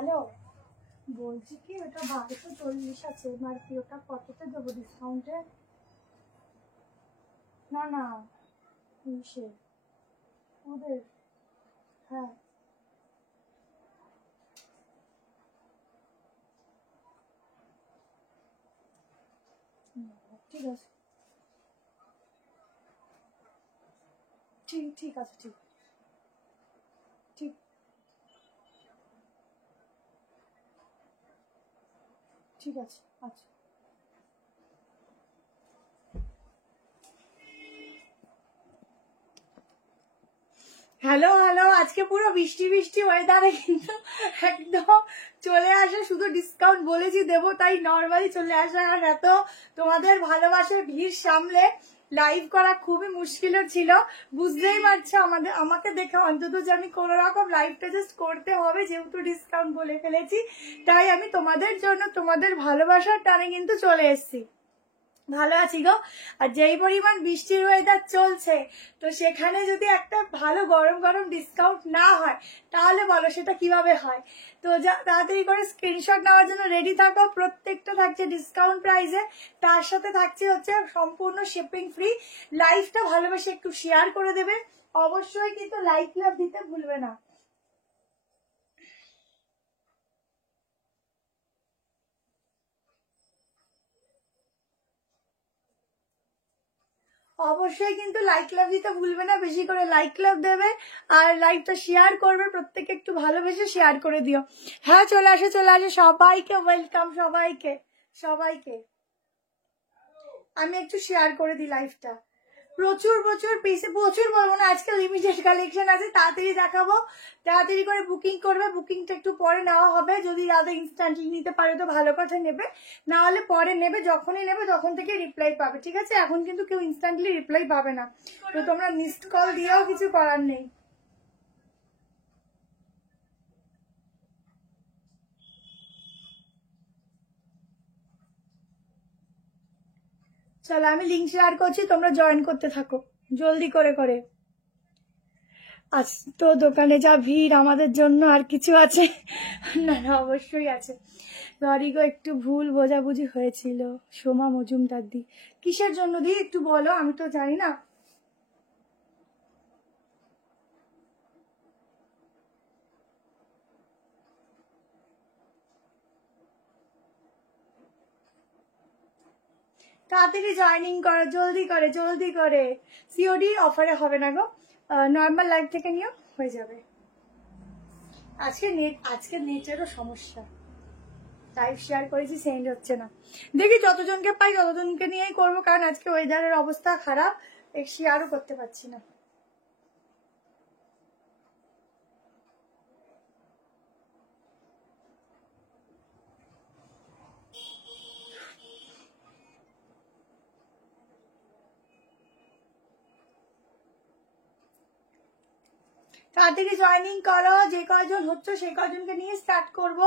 Hello, বলছি কি ওটা 1240 আছে এমআরপি, ওটা কততে দেবো ডিসকাউন্টে? না না, ইসে ওদের, হ্যাঁ ঠিক আছে, ঠিক ঠিক আছে, ঠিক ঠিক ঠিক আছে, আচ্ছা। হ্যালো হ্যালো, আজকে পুরো বৃষ্টি বৃষ্টি ওয়েদারে কিন্তু একদম চলে আসে, শুধু ডিসকাউন্ট বলেছি দেবো তাই নর্মালি চলে আসে। আর এত তোমাদের ভালোবাসার ভিড় সামলে লাইভ করা খুবই মুশকিল ছিল, বুঝতেই পারছো আমাকে দেখে অন্তত যে আমি কোনো রকম লাইভটা জাস্ট করতে হবে, যেহেতু ডিসকাউন্ট বলে ফেলেছি তাই আমি তোমাদের জন্য তোমাদের ভালোবাসার টানে কিন্তু চলে এসেছি। ভালো আছি গো। আর যেই পরিমাণ বৃষ্টির ওয়েদার চলছে, তো সেখানে যদি একটা ভালো গরম গরম ডিসকাউন্ট না হয় তাহলে বলো সেটা কিভাবে হয়। তো তাড়াতাড়ি করে স্ক্রিনশট নেওয়ার জন্য রেডি থাকো, প্রত্যেকটা থাকছে ডিসকাউন্ট প্রাইসে, তার সাথে থাকছে হচ্ছে সম্পূর্ণ শিপিং ফ্রি। লাইভটা ভালোবেসে একটু শেয়ার করে দেবে, অবশ্যই কিন্তু লাইক লাভ দিতে ভুলবে না। অবশ্যই কিন্তু লাইক লাভ দিতে ভুলবে না, বেশি করে লাইক লাভ দেবে আর লাইকটা শেয়ার করবে, প্রত্যেকে একটু ভালোবেসে শেয়ার করে দিও। হ্যাঁ চলে আসে চলে আসে, সবাইকে ওয়েলকাম, সবাইকে সবাইকে। আমি একটু শেয়ার করে দিই লাইভটা। প্রচুর প্রচুর পিসে, প্রচুর বলবো না, আজকে লিমিটেড কালেকশন আছে, তাড়াতাড়ি দেখাবো, তাড়াতাড়ি করে বুকিং করবে। বুকিংটা একটু পরে নেওয়া হবে, যদি যাদের ইনস্ট্যান্টলি নিতে পারে তো ভালো কথা, নেবে না হলে পরে নেবে, যখনই নেবে তখন থেকে রিপ্লাই পাবে, ঠিক আছে? এখন কিন্তু কেউ ইনস্ট্যান্টলি রিপ্লাই পাবে না, তো তোমরা মিসড কল দিয়েও কিছু করার নেই। চলো আমি লিঙ্ক শেয়ার করছি, তোমরা জয়েন করতে থাকো জলদি করে করে। আজ তো দোকানে যা ভিড়, আমাদের জন্য আর কিছু আছে? না না, অবশ্যই আছে। সরি গো, একটু ভুল বোঝাবুঝি হয়েছিল। সোমা মজুমদার দি, কিসের জন্য দি একটু বলো, আমি তো জানি না। তাড়াতাড়ি জয়েনিং করো, জলদি করে জলদি করে। সিওডি অফারে হবে না গো, নর্মাল লাইভ থেকে নিও, হয়ে যাবে। আজকে নেটেরও সমস্যা, লাইভ শেয়ার করেছি সেন্ড হচ্ছে না। দেখি যতজনকে পাই ততজনকে নিয়েই করবো, কারণ আজকে ওয়েদারের অবস্থা খারাপ, শেয়ারও করতে পারছি না। তাড়াতাড়ি জয়েনিং করো, যে কয়জন হচ্ছে সেই কয়জনকে নিয়ে স্টার্ট করব,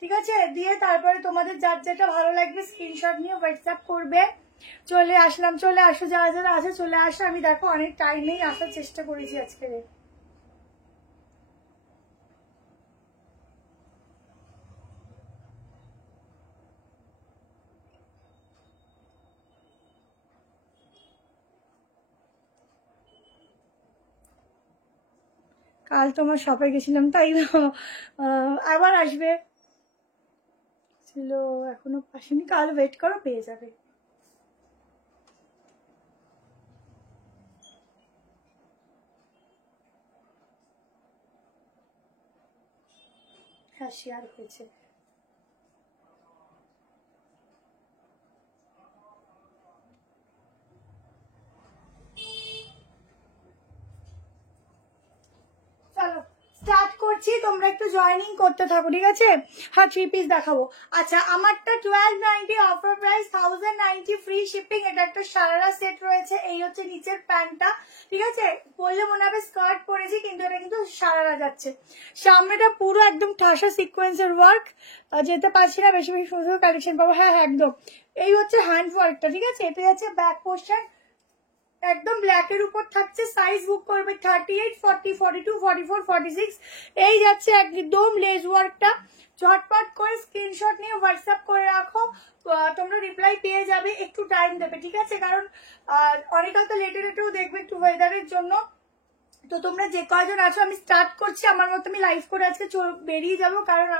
ঠিক আছে? দিয়ে তারপরে তোমাদের যার যেটা ভালো লাগবে স্ক্রিনশট নিয়ে হোয়াটসঅ্যাপ করবে। চলে আসলাম, চলে আসো, যারা যারা আছে চলে আসো। আমি দেখো অনেক টাইমেই আসার চেষ্টা করেছি আজকে। কাল তোমার শপে গেছিলাম তাই আবার আসবে ছিল, এখনো আসেনি, কাল ওয়েট করো, পেয়ে যাবে। হ্যাঁ শেয়ার হয়েছে। চলো স্টার্ট করছি, তোমরা একটু জয়েনিং করতে থাকো, ঠিক আছে? হ্যাঁ 3 পিস দেখাবো। আচ্ছা, আমারটা 1290 অফার প্রাইস, 1090 ফ্রি শিপিং। এটা একটা সারারা সেট রয়েছে, এই হচ্ছে নিচের প্যান্টটা, ঠিক আছে? বললে মনে হবে স্কার্ট পরেছি, কিন্তু এটা কিন্তু সারারা যাচ্ছে। সামনেটা পুরো একদম ঠাসা সিকোয়েন্সের ওয়ার্ক, যেতে পারছি না, বেশি বেশি সুন্দর কালেকশন পাবো। হ্যাঁ হ্যাঁ একদম, এই হচ্ছে হ্যান্ড ওয়ার্কটা, ঠিক আছে? এটা হচ্ছে ব্যাক পোর্শন, একদম ব্ল্যাকের উপর থাকছে, সাইজ বুক করবে 38, 40, 42, 44, 46। এই যাচ্ছে একদম লেস ওয়ার্কটা। ঝটপট করে স্ক্রিনশট নিয়ে হোয়াটসঅ্যাপ করে রাখো, তোমরা রিপ্লাই পেয়ে যাবে। একটু টাইম দেবে, ঠিক আছে, কারণ অনেকে তো লেটে লেটেও দেখবে একটু ওয়েদারের জন্য। তো তোমরা যে কয়জন আছো, আমি স্টার্ট করছি, আমার মতো আমি লাইভ করে আজকে বেরিয়ে যাবো, কারণ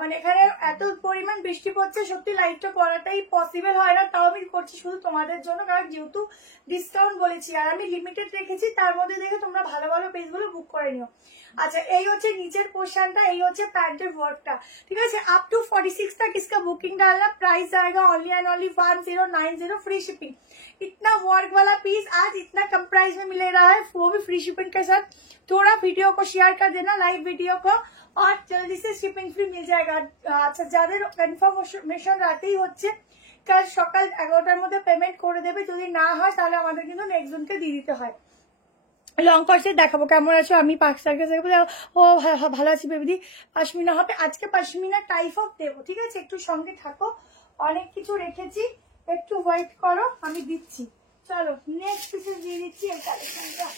মানে এখানে এত পরিমাণ বৃষ্টি পড়ছে, সত্যি লাইভটা করাটাই পসিবল হয় না। তাও আমি করছি শুধু তোমাদের জন্য, কারণ যেহেতু ডিসকাউন্ট বলেছি আর আমি লিমিটেড রেখেছি, তার মধ্যে দেখে তোমরা ভালো ভালো পেজগুলো বুক করে নিও। अच्छा এই হচ্ছে নিচের পোর্শনটা, এই হচ্ছে প্যান্টের ওয়ার্কটা, ঠিক আছে। अप टू 46 तक इसका बुकिंग डालना, प्राइस आएगा only and only 1090, free shipping. इतना वर्क वाला पीस आज इतना कम प्राइस में मिल रहा है, वो भी फ्री शिपिंग के साथ। थोड़ा वीडियो को शेयर कर देना, लाइव वीडियो को, और जल्दी से शिपिंग फ्री मिल जाएगा। अच्छा যাদের কনফার্মেশন রাতেই হচ্ছে, কাল সকাল 11টার মধ্যে পেমেন্ট করে দেবে, যদি না হয় তাহলে আমাদের কিন্তু নেক্সট জনকে দিয়ে দিতে হয়। লং কর্সেট দেখাবো, কেমন আছো? আমি ও ভালো আছি বেবিদি। পাশমিনা হবে আজকে, পাশমিনা টাইপ অফ দেবো, ঠিক আছে, একটু সঙ্গে থাকো, অনেক কিছু রেখেছি, একটু ওয়েট করো, আমি দিচ্ছি। চলো নেক্সট পিসে দিয়ে দিচ্ছি এই কালেকশনটা,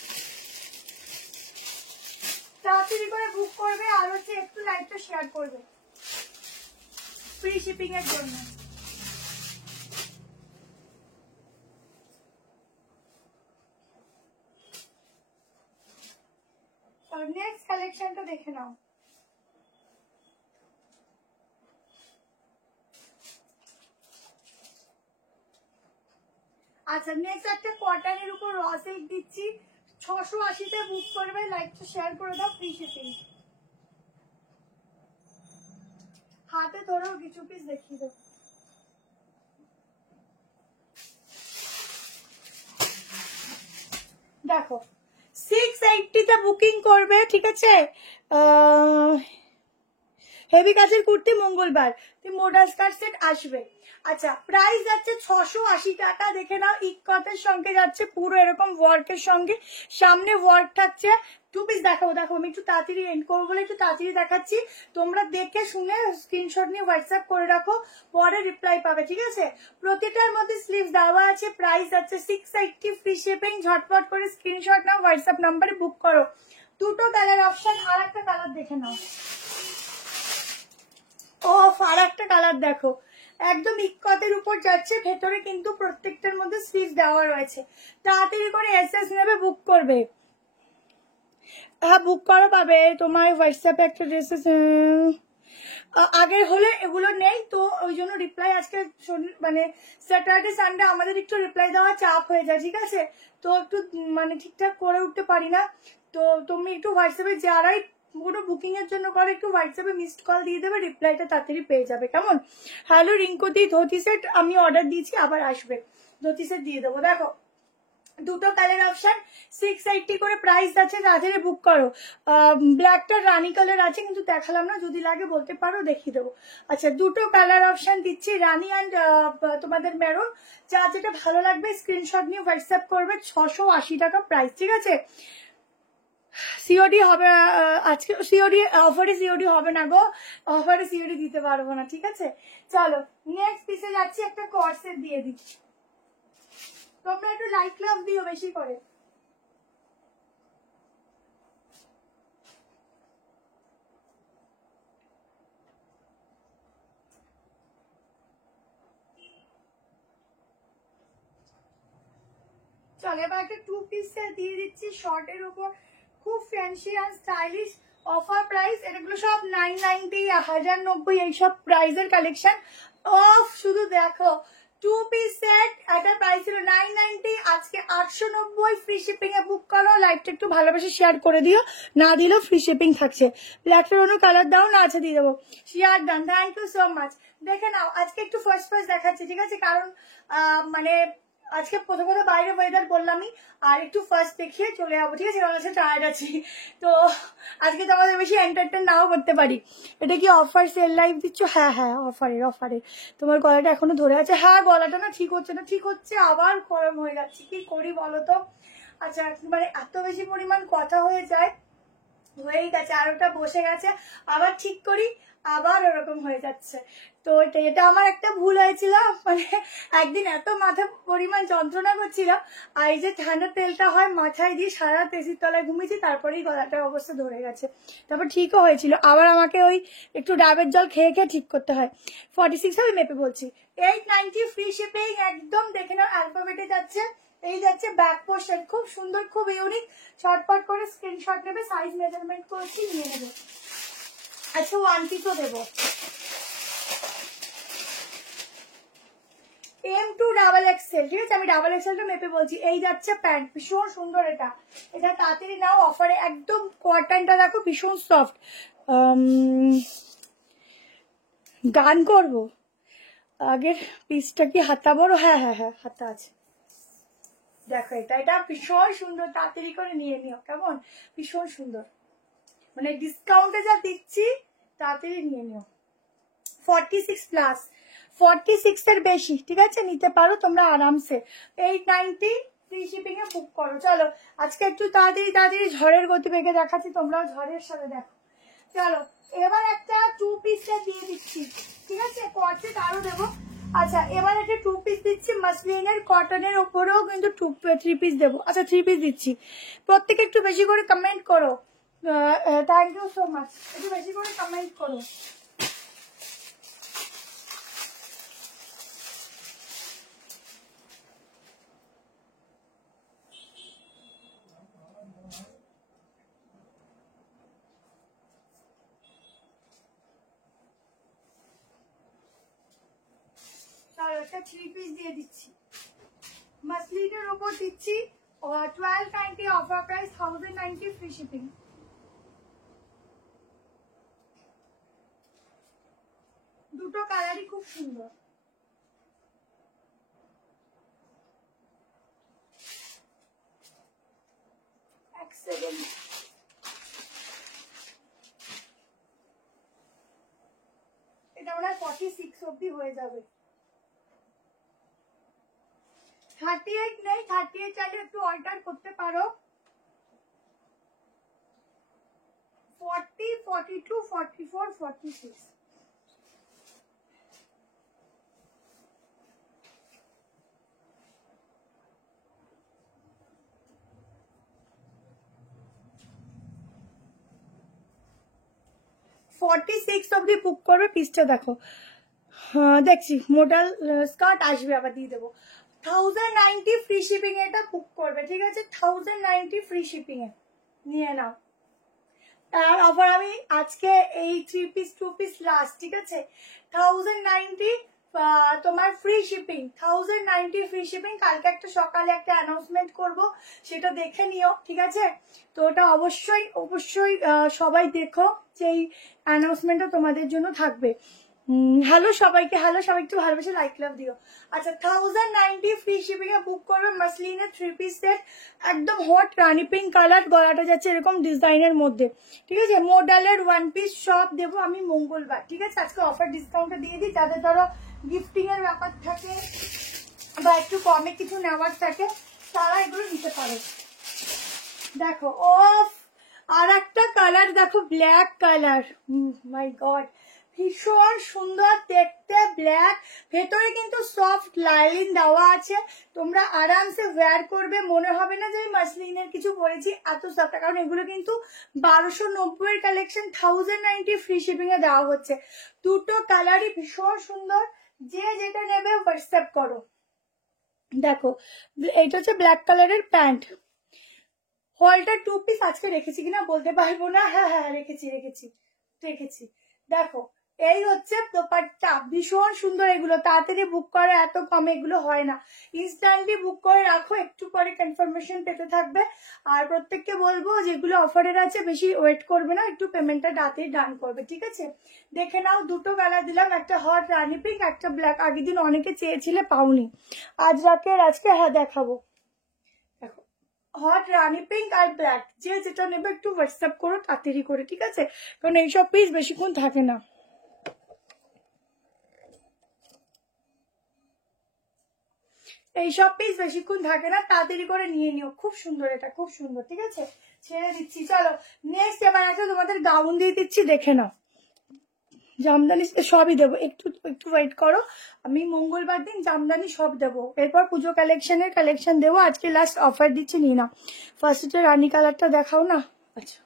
তাড়াতাড়ি করে বুক করবে, আর হচ্ছে একটু লাইভটা শেয়ার করবে ফ্রি শিপিং এর জন্য। নেক্সট কালেকশনটা দেখে নাও। আচ্ছা নেক্সট একটা কটনের উপর র সিল্ক দিচ্ছি, 680-তে বুক করবে, লাইকটা শেয়ার করে দাও, ফ্রি শিপিং। হাতে ধরেও কিছু পিস দেখিয়ে দেবো। দেখো 680-তে বুকিং করবে, ঠিক আছে। হেভি কাজের কুর্তি মঙ্গলবার মডাল স্কার্ট সেট আসবে। আচ্ছা প্রাইস যাচ্ছে 680 টাকা, দেখে নাও, ইকতের সঙ্গে যাচ্ছে, পুরো এরকম ওয়ার্কের সঙ্গে, সামনে ওয়ার্ক থাকছে। টু পিস দেখাবো, দেখো আমি একটু তাড়াতাড়ি এন্ড করবো বলে একটু তাড়াতাড়ি দেখাচ্ছি, তোমরা দেখে শুনে স্ক্রিনশট নিয়ে হোয়াটসঅ্যাপ করে রাখো, পরে রিপ্লাই পাবে, ঠিক আছে। প্রতিটার মধ্যে স্লিভস দেওয়া আছে, প্রাইস আছে 680, ফ্রি শিপিং। ঝটপট করে স্ক্রিনশট নাও, হোয়াটসঅ্যাপ নাম্বারে বুক করো। দুটো কালার অপশন, আর একটা কালার দেখে নাও। অফ আর একটা কালার দেখো, একদম ইকতের উপর যাচ্ছে, ভেতরে কিন্তু প্রত্যেকটার মধ্যে স্লিভ দেওয়া রয়েছে। তাড়াতাড়ি করে এসএস নেবে, বুক করবে। হ্যাঁ বুক করা পাবে, তোমার হোয়াটসঅ্যাপে একটা ড্রেসেস আগের হলে এগুলো নেই, তো ওই জন্য রিপ্লাই আজকে মানে স্যাটারডে সানডে আমাদের একটু রিপ্লাই দেওয়া চাপ হয়ে যায়, ঠিক আছে, তো একটু মানে ঠিকঠাক করে উঠতে পারি না। তো তুমি একটু হোয়াটসঅ্যাপে যারাই পুরো বুকিং এর জন্য করে, একটু হোয়াটসঅ্যাপে মিসড কল দিয়ে দেবে, রিপ্লাইটা তাড়াতাড়ি পেয়ে যাবে, কেমন। হ্যালো রিঙ্কুদি, ধোতি সেট আমি অর্ডার দিয়েছি, আবার আসবে, ধোতি সেট দিয়ে দেবো। দেখো দুটো কালার অপশন, 680 করে প্রাইস আছে, তাড়াতাড়ি বুক করো। ব্ল্যাকটা রানি কালার আছে, কিন্তু দেখালাম না, যদি লাগে বলতে পারো, দেখিয়ে দেবো। আচ্ছা দুটো কালার অপশন দিচ্ছি, রানি অ্যান্ড তোমাদের মেরুন, যা যেটা ভালো লাগবে স্ক্রিনশট নিয়ে হোয়াটসঅ্যাপ করবে, 680 টাকা প্রাইস, ঠিক আছে। সিওডি হবে আজকে, সিওডি অফারে সিওডি হবে না গো, অফারে সিওডি দিতে পারবো না, ঠিক আছে। চলো নেক্সট পিসে যাচ্ছি, একটা কর্সেট দিয়ে দিচ্ছি, তোমরা একটু লাইক লাভ দিও বেশি করে। চলো এবার একটা টু পিস দিয়ে দিচ্ছি শর্টের উপর, খুব ফ্যান্সি আর স্টাইলিশ, অফার প্রাইস, এগুলো সব 990, 1090 এইসব প্রাইসের কালেকশন। অফ শুধু দেখো, টু পিস সেট, একটা প্রাইস ছিল 990, আজকে 890, ফ্রি শিপিং এ বুক করো। লাইভটা একটু ভালোবেসে শেয়ার করে দিও, না দিলেও ফ্রি শিপিং থাকছে। ব্ল্যাকটার অন্য কালার দাও না, আছে দিয়ে দেবো, share done, thank you so much. দেখে নাও আজকে একটু ফার্স্ট দেখাচ্ছি, ঠিক আছে, কারণ মানে আজকে প্রথম কথা বাইরে ওয়েদার বললামই, আর একটু ফার্স্ট দেখিয়ে চলে যাবো, ঠিক আছে, আমার কাছে টায়ার্ড আছি, তো আজকে তোমাদের বেশি এন্টারটেন নাও করতে পারি। এটা কি অফার সেল লাইভ দিচ্ছ? হ্যাঁ হ্যাঁ অফারে। তোমার গলাটা এখনো ধরে আছে? হ্যাঁ গলাটা না ঠিক হচ্ছে না, ঠিক হচ্ছে, আবার গরম হয়ে যাচ্ছে, কি করি বলো তো। আচ্ছা মানে এত বেশি পরিমাণ কথা হয়ে যায়, হয়েই গেছে, আর ওটা বসে গেছে, আবার ঠিক করি আবার ওরকম হয়ে যাচ্ছে। তো এটা আমার একটা ভুল হয়েছিল, মানে একদিন এত মাথা পরিমাণ যন্ত্রণা করছিল, আর এই যে ঠান্ডা তেলটা হয় মাথায় দিয়ে সারা রাত এসির তলায় ঘুমিয়েছি, তারপরেই গলাটার অবস্থা ধরে গেছে। তারপর ঠিকও হয়েছিল, আবার আমাকে ওই একটু ডাবের জল খেয়ে খেয়ে ঠিক করতে হয়। 46 আমি মেপে বলছি, 890 ফ্রি শিপিং, একদম দেখে নাও অ্যালফাবেটে যাচ্ছে। এই যাচ্ছে ব্যাক পোর্শন, খুব সুন্দর, খুব ইউনিক। শর্টকাট করে স্ক্রিনশট নেবে, সাইজ মেজারমেন্ট করছি, নিয়ে নেবে। আচ্ছা, ওয়ান পিসও দেবো। M2XXL, ঠিক আছে, আমি ডাবল এক্সেলটা মেপে বলছি। এই যাচ্ছে প্যান্ট, ভীষণ সুন্দর এটা। এটা তাড়াতাড়ি নাও, অফারে একদম। কটনটা দেখো ভীষণ সফট। গান করবো, আগের পিসটা কি হাতা বড়? হ্যাঁ হ্যাঁ হ্যাঁ, হাতা আছে। দেখো এটা ভীষণ সুন্দর, তাড়াতাড়ি করে নিয়ে নিও কেমন, ভীষণ সুন্দর, মানে ডিসকাউন্টে যা দিচ্ছি তাড়াতাড়ি নিয়ে নিও। 46 প্লাস, 46 এর বেশি, ঠিক আছে, নিতে পারো তোমরা আরামসে। 890 ফ্রি শিপিং এ বুক করো। চলো আজকে একটু তাড়াতাড়ি ঝড়ের গতিবেগে দেখাচ্ছি, তোমরাও ঝড়ের সাথে দেখো। চলো এবার একটা 2 পিসটা দিয়ে দিচ্ছি, ঠিক আছে, পরছে আরো দেবো। আচ্ছা, এবার একটা 2 পিস দিচ্ছি, মাসলিনের কটনের ওপরেও কিন্তু 3 পিস দেবো। আচ্ছা 3 পিস দিচ্ছি, প্রত্যেকে একটু বেশি করে কমেন্ট করো। থ্যাংক ইউ সো মাচ, একটু বেশি করে কমেন্ট করো। চলো একটা 3 পিস দিয়ে দিচ্ছি, মাসলিনের ওপর দিচ্ছি 1290 অফার প্রাইস, 1090 ফ্রি শিপিং। দুটো কালারই খুব সুন্দর। এক সেকেন্ড, এটা মনে হয় 46 অব্দি হয়ে যাবে। 38 নেই, 38 চাইলে একটু অল্টার করতে পারো। 40, 42, 44, 46। অব্দি বুক করবে, পিসটা দেখো। হ্যাঁ দেখছি, মডেল স্কার্ট আসবে, আবার দিয়ে দেবো। 1090 ফ্রি শিপিং এ এটা বুক করবে, ঠিক আছে, 1090 ফ্রি শিপিং এ নিয়ে নাও। তার অফার আমি আজকে এই 3 পিস 2 পিস লাস্ট, ঠিক আছে, 1090 তোমার ফ্রি শিপিং, 1090 ফ্রি শিপিং। কালকে একটা সকালে একটা অ্যানাউন্সমেন্ট করব, সেটা দেখে নিও, ঠিক আছে। তো ওটা অবশ্যই অবশ্যই সবাই দেখো, যে এই অ্যানাউন্সমেন্টটা তোমাদের জন্য থাকবে। হ্যালো সবাইকে, হ্যালো সবাই, একটু ভালোবেসে লাইক লাভ দিও। আচ্ছা 1090 ফ্রি শিপিং এ বুক করবে মাসলিনের 3 পিস সেট, একদম হট রানি পিঙ্ক কালার, গলাটা যাচ্ছে এরকম ডিজাইনের মধ্যে, ঠিক আছে। মডেলের 1 পিস সব দেবো আমি মঙ্গলবার, ঠিক আছে। আজকে অফার ডিসকাউন্টটা দিয়ে দিই, যাদের ধরো গিফটিং এর ব্যাপার থাকে বা একটু কমে কিছু নেওয়ার থাকে, তারা এগুলো নিতে পারে। দেখো অফ, আর একটা কালার দেখো, ব্ল্যাক কালার, মাই গড ভীষণ সুন্দর দেখতে, ব্ল্যাক, ভেতরে কিন্তু সফট লাইলিন দেওয়া আছে, তোমরা আরামসে ওয়্যার করবে, মনে হবে না যে আমি মাসলিনের কিছু পরেছি, এত সফট। কারণ এগুলো কিন্তু 1290 এর কালেকশন, 1090 ফ্রি শিপিং এ দেওয়া হচ্ছে। দুটো কালারই ভীষণ সুন্দর, যে যেটা নেবে হোয়াটসঅ্যাপ করো। দেখো এটা হচ্ছে ব্ল্যাক কালারের প্যান্ট, হলটা 2 পিস আজকে রেখেছি কিনা বলতে পারবো না, হ্যাঁ হ্যাঁ রেখেছি রেখেছি রেখেছি। দেখো এই হচ্ছে দোপাট্টা, ভীষণ সুন্দর। এগুলো তাড়াতাড়ি বুক করে, এত কমে এগুলো হয় না, ইনস্ট্যান্টলি বুক করে রাখো, একটু পরে কনফার্মেশন পেতে থাকবে। আর প্রত্যেককে বলবো যেগুলো অফারের আছে বেশি ওয়েট করবে না, একটু পেমেন্টটা রাতেই ডান করবে, ঠিক আছে। দেখে নাও, দুটো কালার দিলাম, একটা হট রানি পিঙ্ক, একটা ব্ল্যাক। আগের দিন অনেকে চেয়েছিলে পাওনি, আজকে হ্যাঁ দেখাবো। দেখো হট রানি পিঙ্ক আর ব্ল্যাক, যে যেটা নেবে একটু হোয়াটসঅ্যাপ করো তাড়াতাড়ি করে, ঠিক আছে, কারণ এইসব পিস বেশিক্ষণ থাকে না। এইসব পিস বেশিক্ষণ থাকে না, তাড়াতাড়ি করে নিয়ে নিও, খুব সুন্দর, এটা খুব সুন্দর, ঠিক আছে। ছেড়ে দিচ্ছি। চলো নেক্সট এবার একটা তোমাদের গাউন দিয়ে দিচ্ছি, দেখে নাও। জামদানি সবই দেবো, একটু একটু ওয়েট করো, আমি মঙ্গলবার দিন জামদানি সব দেবো, এরপর পুজো কালেকশন দেবো। আজকে লাস্ট অফার দিচ্ছি, নিয়ে নাও। ফার্স্ট রানী কালারটা দেখাও না। আচ্ছা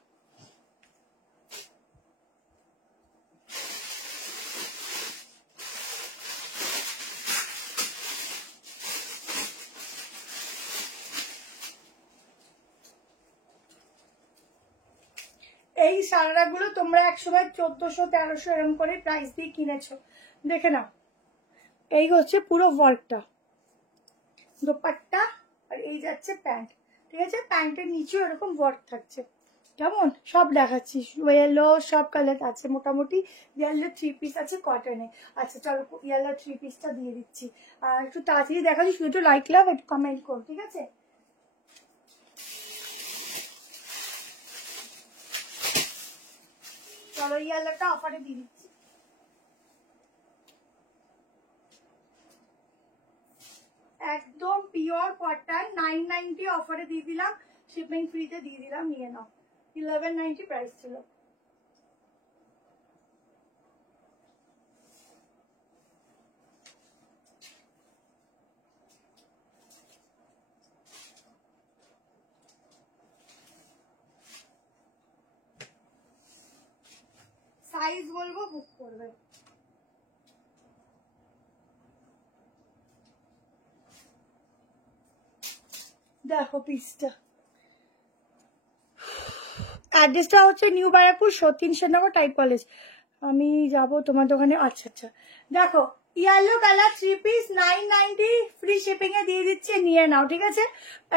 এই সারারাগুলো তোমরা একসময় 1400-1300 এরকম করে প্রাইস দিয়ে কিনেছো, দেখে নাও। এই হচ্ছে পুরো ওয়ার্কটা, দোপাট্টা, আর এই যাচ্ছে প্যান্ট, ঠিক আছে। প্যান্টের নিচেও এরকম ওয়ার্ক থাকছে, কেমন সব দেখাচ্ছি। ইয়েলো সব কালার আছে মোটামুটি, ইয়েলো 3 পিস আছে কটনে। আচ্ছা চলো ইয়েলো 3 পিসটা দিয়ে দিচ্ছি, আর একটু তাড়াতাড়ি দেখাচ্ছি, শুধু একটু লাইক লাভ একটু কমেন্ট করো, ঠিক আছে। চলো ইয়েলোটা অফারে দিয়ে দিচ্ছি, একদম পিওর কটন, 990 অফারে দিয়ে দিলাম, শিপিং ফ্রিতে দিয়ে দিলাম, নিয়ে নাও। 1190 প্রাইস ছিল। সাইজ বলবো, বুক করবে। দেখো পিসটা, অ্যাড্রেসটা হচ্ছে নিউ বারাকপুর, সতীন সেননগর, টাইপ কলেজ। আমি যাব তোমার দোকানে। আচ্ছা আচ্ছা, দেখো yellow colour 3 piece 990 free shipping এ দিয়ে দিচ্ছে, নিয়ে নাও, ঠিক আছে।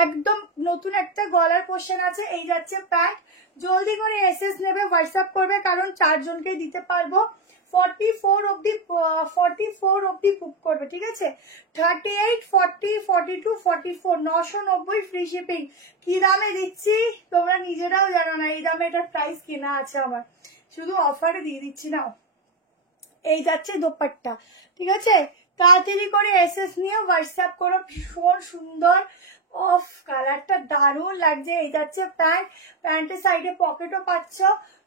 একদম নতুন একটা গলার পোর্শন আছে, এই যাচ্ছে প্যান্ট। জলদি করে এসএস নেবে, হোয়াটসঅ্যাপ করবে, কারণ 4 জনকে দিতে পারবো। 44 অব্দি বুক করবে, ঠিক আছে। 38, 40, 42, 44 990 ফ্রি শিপিং। কি দামে দিচ্ছি তোমরা নিজেরাও জানো না, এই দামে এটার প্রাইস কেনা আছে আমার, শুধু অফারে দিয়ে দিচ্ছি। নাও, এই যাচ্ছে দোপাট্টা, ঠিক আছে। তাড়াতাড়ি করে এসএস নিয়ে হোয়াটসঅ্যাপ করো, ভীষণ সুন্দর। অফ কালারটা দারুণ লাগছে। এই যাচ্ছে প্যান্ট, প্যান্টের সাইডে পকেটও পাচ্ছ।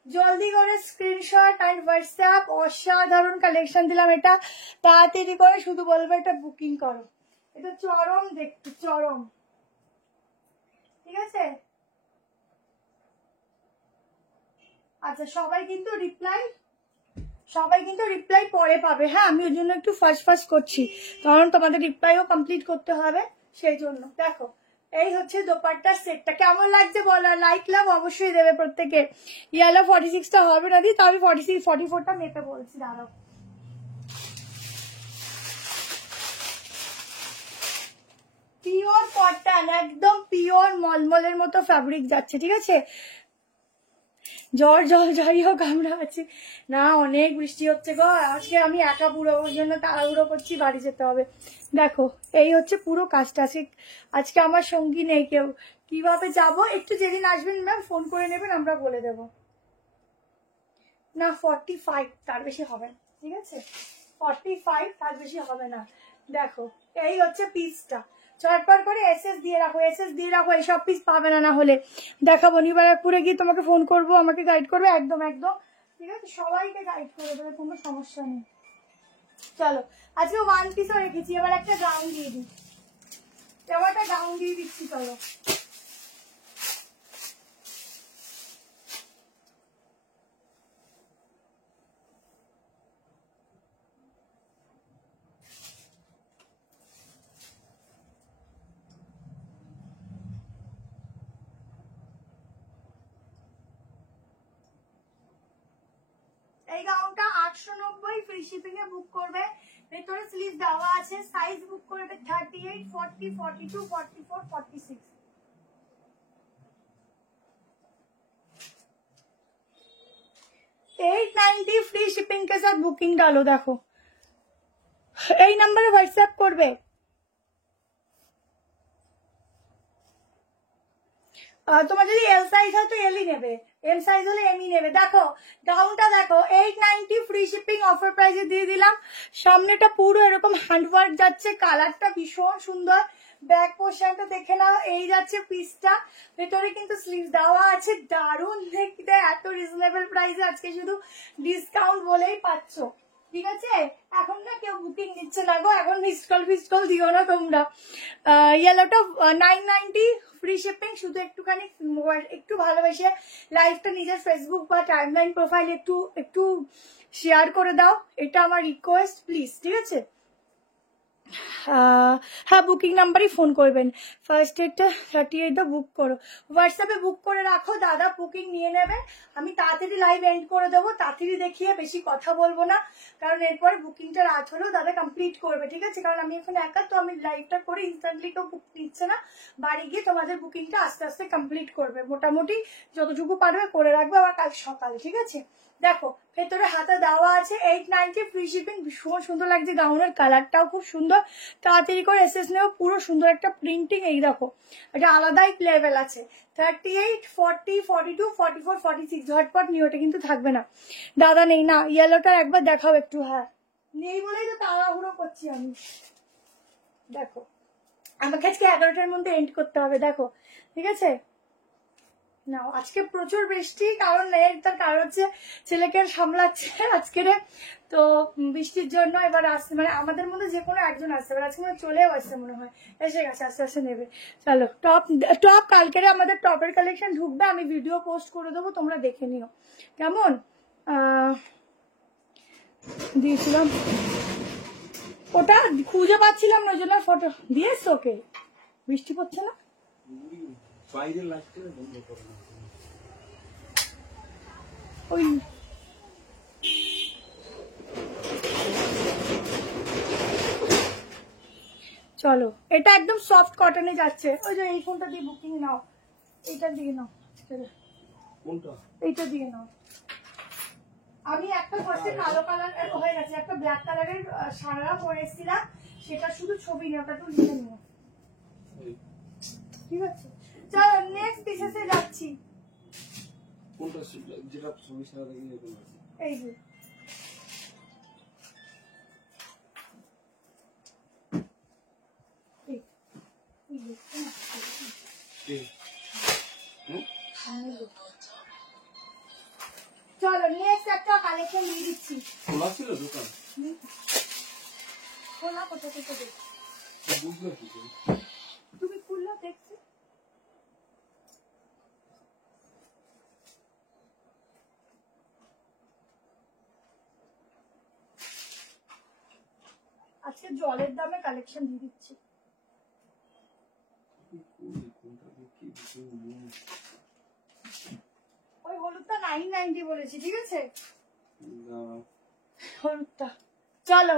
জলদি করে স্ক্রিনশট অ্যান্ড হোয়াটসঅ্যাপ, অসাধারণ কালেকশন দিলাম এটা। তাড়াতাড়ি করে শুধু বলবো এটা বুকিং করো, এটা চরম দেখতে, চরম, ঠিক আছে। আচ্ছা সবাই কিন্তু রিপ্লাই পরে পাবে, হ্যাঁ। আমি ওই জন্য একটু ফাস্ট করছি, কারণ তোমাদের রিপ্লাইও কমপ্লিট করতে হবে, সেই জন্য। দেখো এই হচ্ছে দোপাট্টার সেটটা, কেমন লাগছে বলো, লাইক লাভ অবশ্যই দেবে প্রত্যেকে। ইয়েলো 46টা হবে না দি, তো আমি 44টা মেপে বলছি, দাঁড়াও। পিওর কটন, একদম পিওর মলমলের মতো ফ্যাব্রিক যাচ্ছে, ঠিক আছে। জ্বর জল যাই হোক আমরা আছি না, অনেক বৃষ্টি হচ্ছে গো আজকে, আমি একা পুরো, ওই জন্য তাড়াহুড়ো করছি, বাড়ি যেতে হবে। দেখো এই হচ্ছে পুরো কাজটা, আজকে আমার সঙ্গী নেই কেউ, কিভাবে যাব, একটু যেদিন আসবেন ম্যাম ফোন করে নেবেন, আমরা বলে দেব। না 45, তার বেশি হবে না, ঠিক আছে। 45, তার বেশি হবে না। দেখো এই হচ্ছে পিসটা, চটপট করে এসএস দিয়ে রাখো, এইসব পিস পাবে না, না হলে দেখাবো। নিবারকপুরে গিয়ে তোমাকে ফোন করবো, আমাকে গাইড করবে, একদম ঠিক আছে, সবাইকে গাইড করে দেবে, কোনো সমস্যা নেই। চলো আজকে 1 পিসও রেখেছি, এবার একটা গাউন দিয়ে দিই, দিচ্ছি। চলো এই গাউনটা 890 ফ্রি শিপিং এ বুক করবে, ভেতরে স্লিভ দেওয়া আছে, সাইজ বুক করবে 38, 40, 42, 44, 46। 890 फ्री शिपिंग के साथ बुकिंग डालो। देखो এই নাম্বারে হোয়াটসঅ্যাপ করবে। তোমার যদি এল সাইজ হয় তো এলই নেবে, এম সাইজ হলে এমই নেবে। দেখো গাউনটা দেখো, 890 ফ্রি শিপিং অফার প্রাইসে দিয়ে দিলাম। সামনেটা পুরো এরকম হ্যান্ডওয়ার্ক যাচ্ছে, কালারটা ভীষণ সুন্দর, ব্যাক পোর্শনটা দেখে নাও, এই যাচ্ছে পিসটা, ভেতরে কিন্তু স্লিভ দেওয়া আছে, দারুণ দেখতে, এত রিজনেবল প্রাইসে আজকে শুধু ডিসকাউন্ট বলেই পাচ্ছ, ঠিক আছে। এখন না কেউ বুকিং নিচ্ছে না গো, এখন মিসড কল দিও না তোমরা। ইয়েলোটা 990 ফ্রি শিপিং, শুধু একটুখানি একটু ভালোবেসে লাইভটা নিজের ফেসবুক বা টাইমলাইন প্রোফাইল একটু শেয়ার করে দাও, এটা আমার রিকোয়েস্ট প্লিজ, ঠিক আছে। হ্যাঁ, বুকিং নাম্বারই ফোন করবেন, ফার্স্ট ডেটটা 38 বুক করো, হোয়াটসঅ্যাপে বুক করে রাখো, দাদা বুকিং নিয়ে নেবে। আমি তাড়াতাড়ি লাইভ এন্ড করে দেবো, তাড়াতাড়ি দেখিয়ে বেশি কথা বলবো না, কারণ এরপরে বুকিংটা রাত হলেও দাদা কমপ্লিট করবে, ঠিক আছে। কারণ আমি এখন একা, তো আমি লাইভটা করে ইনস্ট্যান্টলি কেউ বুক নিচ্ছে না, বাড়ি গিয়ে তোমাদের বুকিংটা আস্তে আস্তে কমপ্লিট করবে, মোটামুটি যতটুকু পারবে করে রাখবে, আবার কাল সকাল, ঠিক আছে। দেখো ভেতরে হাতে দেওয়া আছে 890 ফ্রি শিপিং, ভীষণ সুন্দর লাগছে, গাউনের কালারটাও খুব সুন্দর, তাড়াতাড়ি করে এসএস নেও, পুরো সুন্দর একটা প্রিন্টিং, এই দেখো এটা আলাদাই লেভেল আছে। 38, 40, 42, 44, 46 ঝটপট নিও, এটা কিন্তু থাকবে না। দাদা নেই না, ইয়েলোটা একবার দেখাও একটু। হ্যাঁ নেই বলেই তো তাড়াহুড়ো করছি আমি। দেখো আমাকে আজকে 11টার মধ্যে এন্ড করতে হবে, দেখো ঠিক আছে। না আজকে প্রচুর বৃষ্টি, কারণ তার কারণ হচ্ছে ছেলেকে সামলাচ্ছে আজকে, তো বৃষ্টির জন্য এবার আসছে, মানে আমাদের মধ্যে যে কোনো একজন আসছে, এবার আজকে মনে চলেও আসছে, মনে হয় এসে গেছে, আস্তে আস্তে নেবে। চলো টপ কালকে আমাদের টপের কালেকশন ঢুকবে, আমি ভিডিও পোস্ট করে দেবো, তোমরা দেখে নিও কেমন। দিয়েছিলাম ওটা, খুঁজে পাচ্ছিলাম না, ওই জন্য ফটো দিয়েছ, ওকে বৃষ্টি পড়ছে না বাইরে লাগছে, বন্ধ করো না। ওই চলো এটা একদম সফট কটনে যাচ্ছে, ওই যে এই ফোনটা দিয়ে বুকিং নাও, এইটা দিয়ে নাও, কোনটা? এইটা দিয়ে নাও। আমি একটা ফার্স্টে কালো কালার হয়ে গেছে, একটা ব্ল্যাক কালারের সারা পরে এসেছিলাম, সেটা শুধু ছবি নিয়ে, ওটা একটু লিখে নিও, ঠিক আছে। চলো নেক্সট পিসেসে যাচ্ছি। কোনটা যেটা ছবি সারা দেখি এরকম আছে? এই যে চলো নেক্সট একটা কালেকশন নিয়ে দিচ্ছি। খোলা ছিল দোকান? খোলা কোথা থেকে দেখছি, বুঝলো কি করে? তুমি খুললো দেখছি। আজকে জলের দামে কালেকশন দিয়ে দিচ্ছি। ওই হলুদটা 990 বলেছি, ঠিক আছে হলুদটা। চলো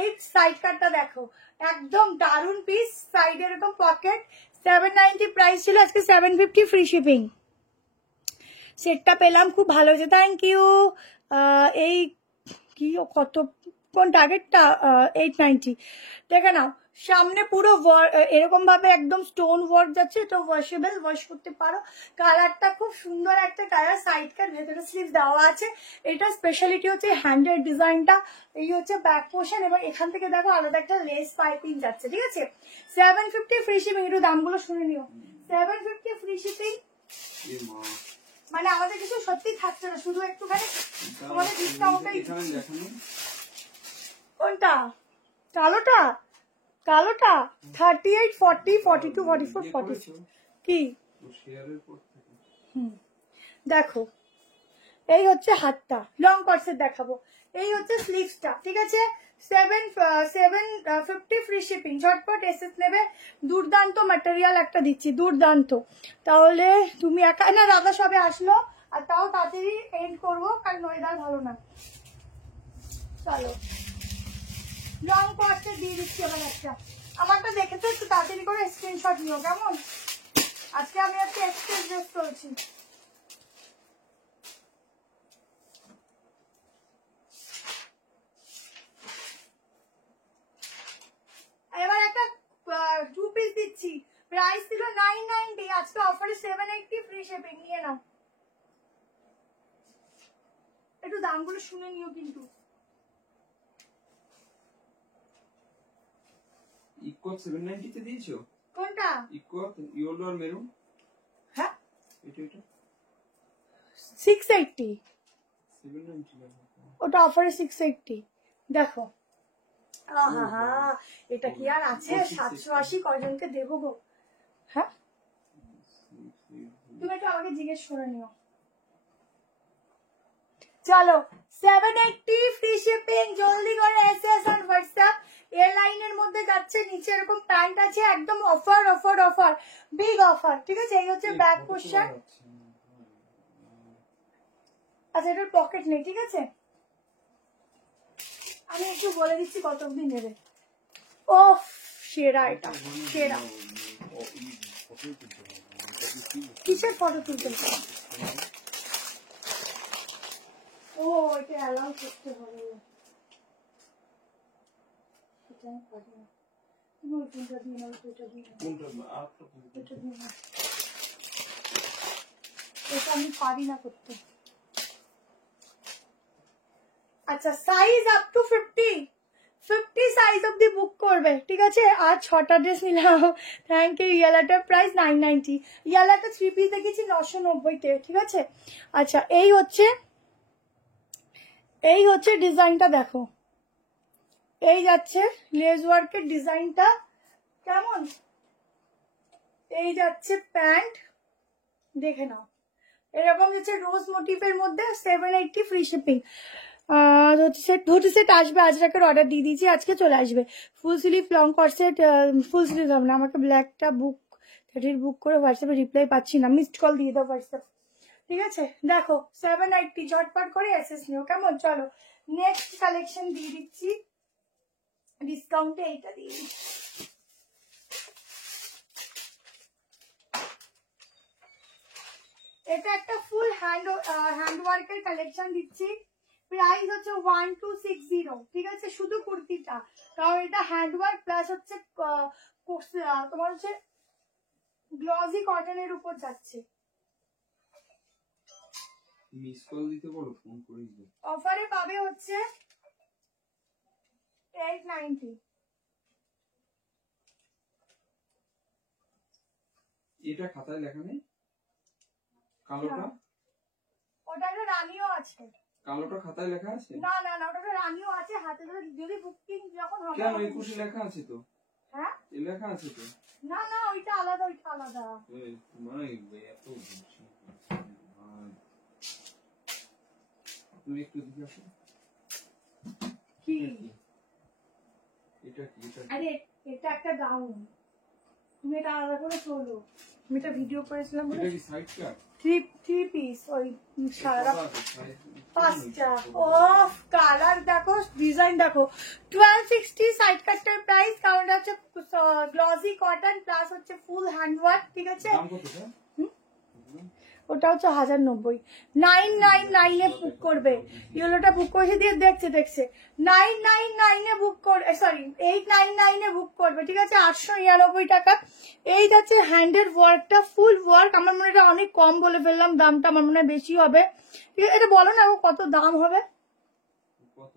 এই সাইড কাটটা দেখো, একদম দারুন পিস, সাইড এরকম পকেট, 790 প্রাইস ছিল, আজকে 750 ফ্রি শিপিং। সেটটা পেলাম, খুব ভালো হয়েছে, থ্যাংক ইউ। এই কি কত কোন টার্গেটটা 890, দেখে নাও সামনে পুরো এরকম ভাবে একদম স্টোন ওয়ার্ক যাচ্ছে, এটা ওয়াশেবল, ওয়াশ করতে পারো, কালারটা খুব সুন্দর একটা কালার, সাইড কাট, ভেতরে স্লিভ দেওয়া আছে, এটা স্পেশালিটি হচ্ছে হ্যান্ডের ডিজাইনটা, এই হচ্ছে ব্যাক পোর্শন, এবং এখান থেকে দেখো আলাদা একটা লেস পাইপিং যাচ্ছে, ঠিক আছে। 750 ফ্রি শিপিং, একটু দামগুলো শুনে নিও, 750 ফ্রি শিপিং, মানে আমাদের কিছু সত্যি থাকছে না, শুধু একটুখানি তোমাদের ডিসকাউন্টটাই। কোনটা? কালোটা? কালোটা 38, 40, 42, 44, 46 কি? দেখো এই হচ্ছে হাতটা, লং কটসের দেখাবো, এই হচ্ছে স্লিভসটা, ঠিক আছে। 750 ফ্রি শিপিং, ঝটপট এসএস নেবে, দুর্দান্ত ম্যাটেরিয়াল একটা দিচ্ছি, দুর্দান্ত। তাহলে তুমি একা না, দাদা সবে আসলো, আর তাও তাড়াতাড়ি এন্ড করবো, কারণ ওয়েদার ভালো না। চলো লং কটসে দিয়ে দিচ্ছি আবার একটা, আমারটা দেখেছো, একটু তাড়াতাড়ি করে স্ক্রিনশট নিও কেমন। আজকে আমি একটা এক্সপ্রেস ড্রেস করেছি। এবার একটা 2 পিস দিচ্ছি, প্রাইস ছিল 990, আজকে অফারে 780 ফ্রি শিপিং, নিয়ে নাও। একটু দামগুলো শুনে নিও কিন্তু। ইকো 790 তে দিয়েছো? কোনটা? ইকো ইয়েলো আর মেরুন। হ্যাঁ এটা 680, 790 ওটা অফারে 680। দেখো আহা, এটা কি আর আছে? 780 কয়জনকে দেবো গো? হ্যাঁ তুমি একটু আমাকে জিজ্ঞেস করে নিও। চলো 780 ফ্রি শিপিং, জলদি করে এসএস আর হোয়াটসঅ্যাপ। এর লাইনের মধ্যে যাচ্ছে, নিচে এরকম প্যান্ট আছে, একদম offer offer offer, big offer, ঠিক আছে? এই হচ্ছে ব্যাক পোর্শন। আচ্ছা এটার পকেট নেই, ঠিক আছে? আমি একটু বলে দিচ্ছি কত অব্দি নেবে। ও সেরা, এটা সেরা। কিসের ফটো তুলতে হবে? ও এটা অ্যালাউ করতে হবে, এটা আমি পারি না। তুমি ওই ফোনটা দিয়ে নাও, ওইটা দিয়ে নাও, কোনটা? আরেকটা ওইটা দিয়ে নাও। এটা আমি পারি না করতে। আচ্ছা সাইজ আপ টু 50 সাইজ অব্দি বুক করবে, ঠিক আছে? আর 6টা ড্রেস নিলাম, থ্যাংক ইউ। ইয়ালাটার প্রাইস 990, ইয়ালাটা 3 পিস দেখেছি 990-তে, ঠিক আছে? আচ্ছা এই হচ্ছে ডিজাইনটা, দেখো এই যাচ্ছে লেস ওয়ার্কের ডিজাইনটা, কেমন? এই যাচ্ছে প্যান্ট, দেখে নাও, এরকম হচ্ছে রোজ মোটিভের মধ্যে 780 ফ্রি শিপিং। ধুতি সেট আসবে, আজরাকের অর্ডার দিয়ে দিয়েছি, আজকে চলে আসবে। Full sleeve long corset, full sleeve হবে না, আমাকে ব্ল্যাকটা বুক 30 বুক করে হোয়াটসঅ্যাপে রিপ্লাই পাচ্ছি না, মিসড কল দিয়ে দাও হোয়াটসঅ্যাপ, ঠিক আছে? দেখো 780, ঝটপট করে এসএস নিও, কেমন? চলো নেক্সট কালেকশন দিয়ে দিচ্ছি ডিসকাউন্টে, এইটা দিয়ে দিচ্ছি। এটা একটা ফুল হ্যান্ড ওয়ার্কের কালেকশন দিচ্ছি, প্রাইস হচ্ছে 1260, ঠিক আছে? শুধু কুর্তিটা, কারণ এটা হ্যান্ড ওয়ার্ক প্লাস হচ্ছে তোমার হচ্ছে গ্লসি কটনের উপর যাচ্ছে। মিস কল দিতে বলো, ফোন করে দিও। অফারে পাবে হচ্ছে 890। এটা খাতায় লেখা নেই? কালোটা? ওটা একটা রানিও আছে। কালোটা খাতায় লেখা আছে? না না না, ওটা রানিও আছে, হাতে ধরে যদি বুকিং যখন হবে। কেন 21 লেখা আছে তো? হ্যাঁ এই লেখা আছে তো? না না, ওইটা আলাদা, ওইটা আলাদা। এই মানে এত তুমি একটু দিকে আসো। কি এটা কি? আরে এটা একটা গাউন, তুমি এটা আলাদা করে তোলো। আমি এটা ভিডিও করেছিলাম, এটা কি সাইড কাট? থ্রি পিস, ওই সারা 5টা। অফ কালার দেখো, ডিজাইন দেখো। 1260 সাইড কাটটার প্রাইস, কারণ এটা হচ্ছে গ্লসি কটন প্লাস হচ্ছে ফুল হ্যান্ড ওয়ার্ক, ঠিক আছে? দাম কত স্যার? ওটা হচ্ছে 1090। 999 এ বুক করবে, ইয়েলোটা বুক করেছে দিয়ে দেখছে 999 এ বুক করবে, সরি 899 এ বুক করবে, ঠিক আছে? 899 টাকা। এই যাচ্ছে হ্যান্ডের ওয়ার্কটা, ফুল ওয়ার্ক। আমার মনে হয় অনেক কম বলে ফেললাম, দামটা আমার মনে হয় বেশি হবে। এটা বলো না কত দাম হবে? কত?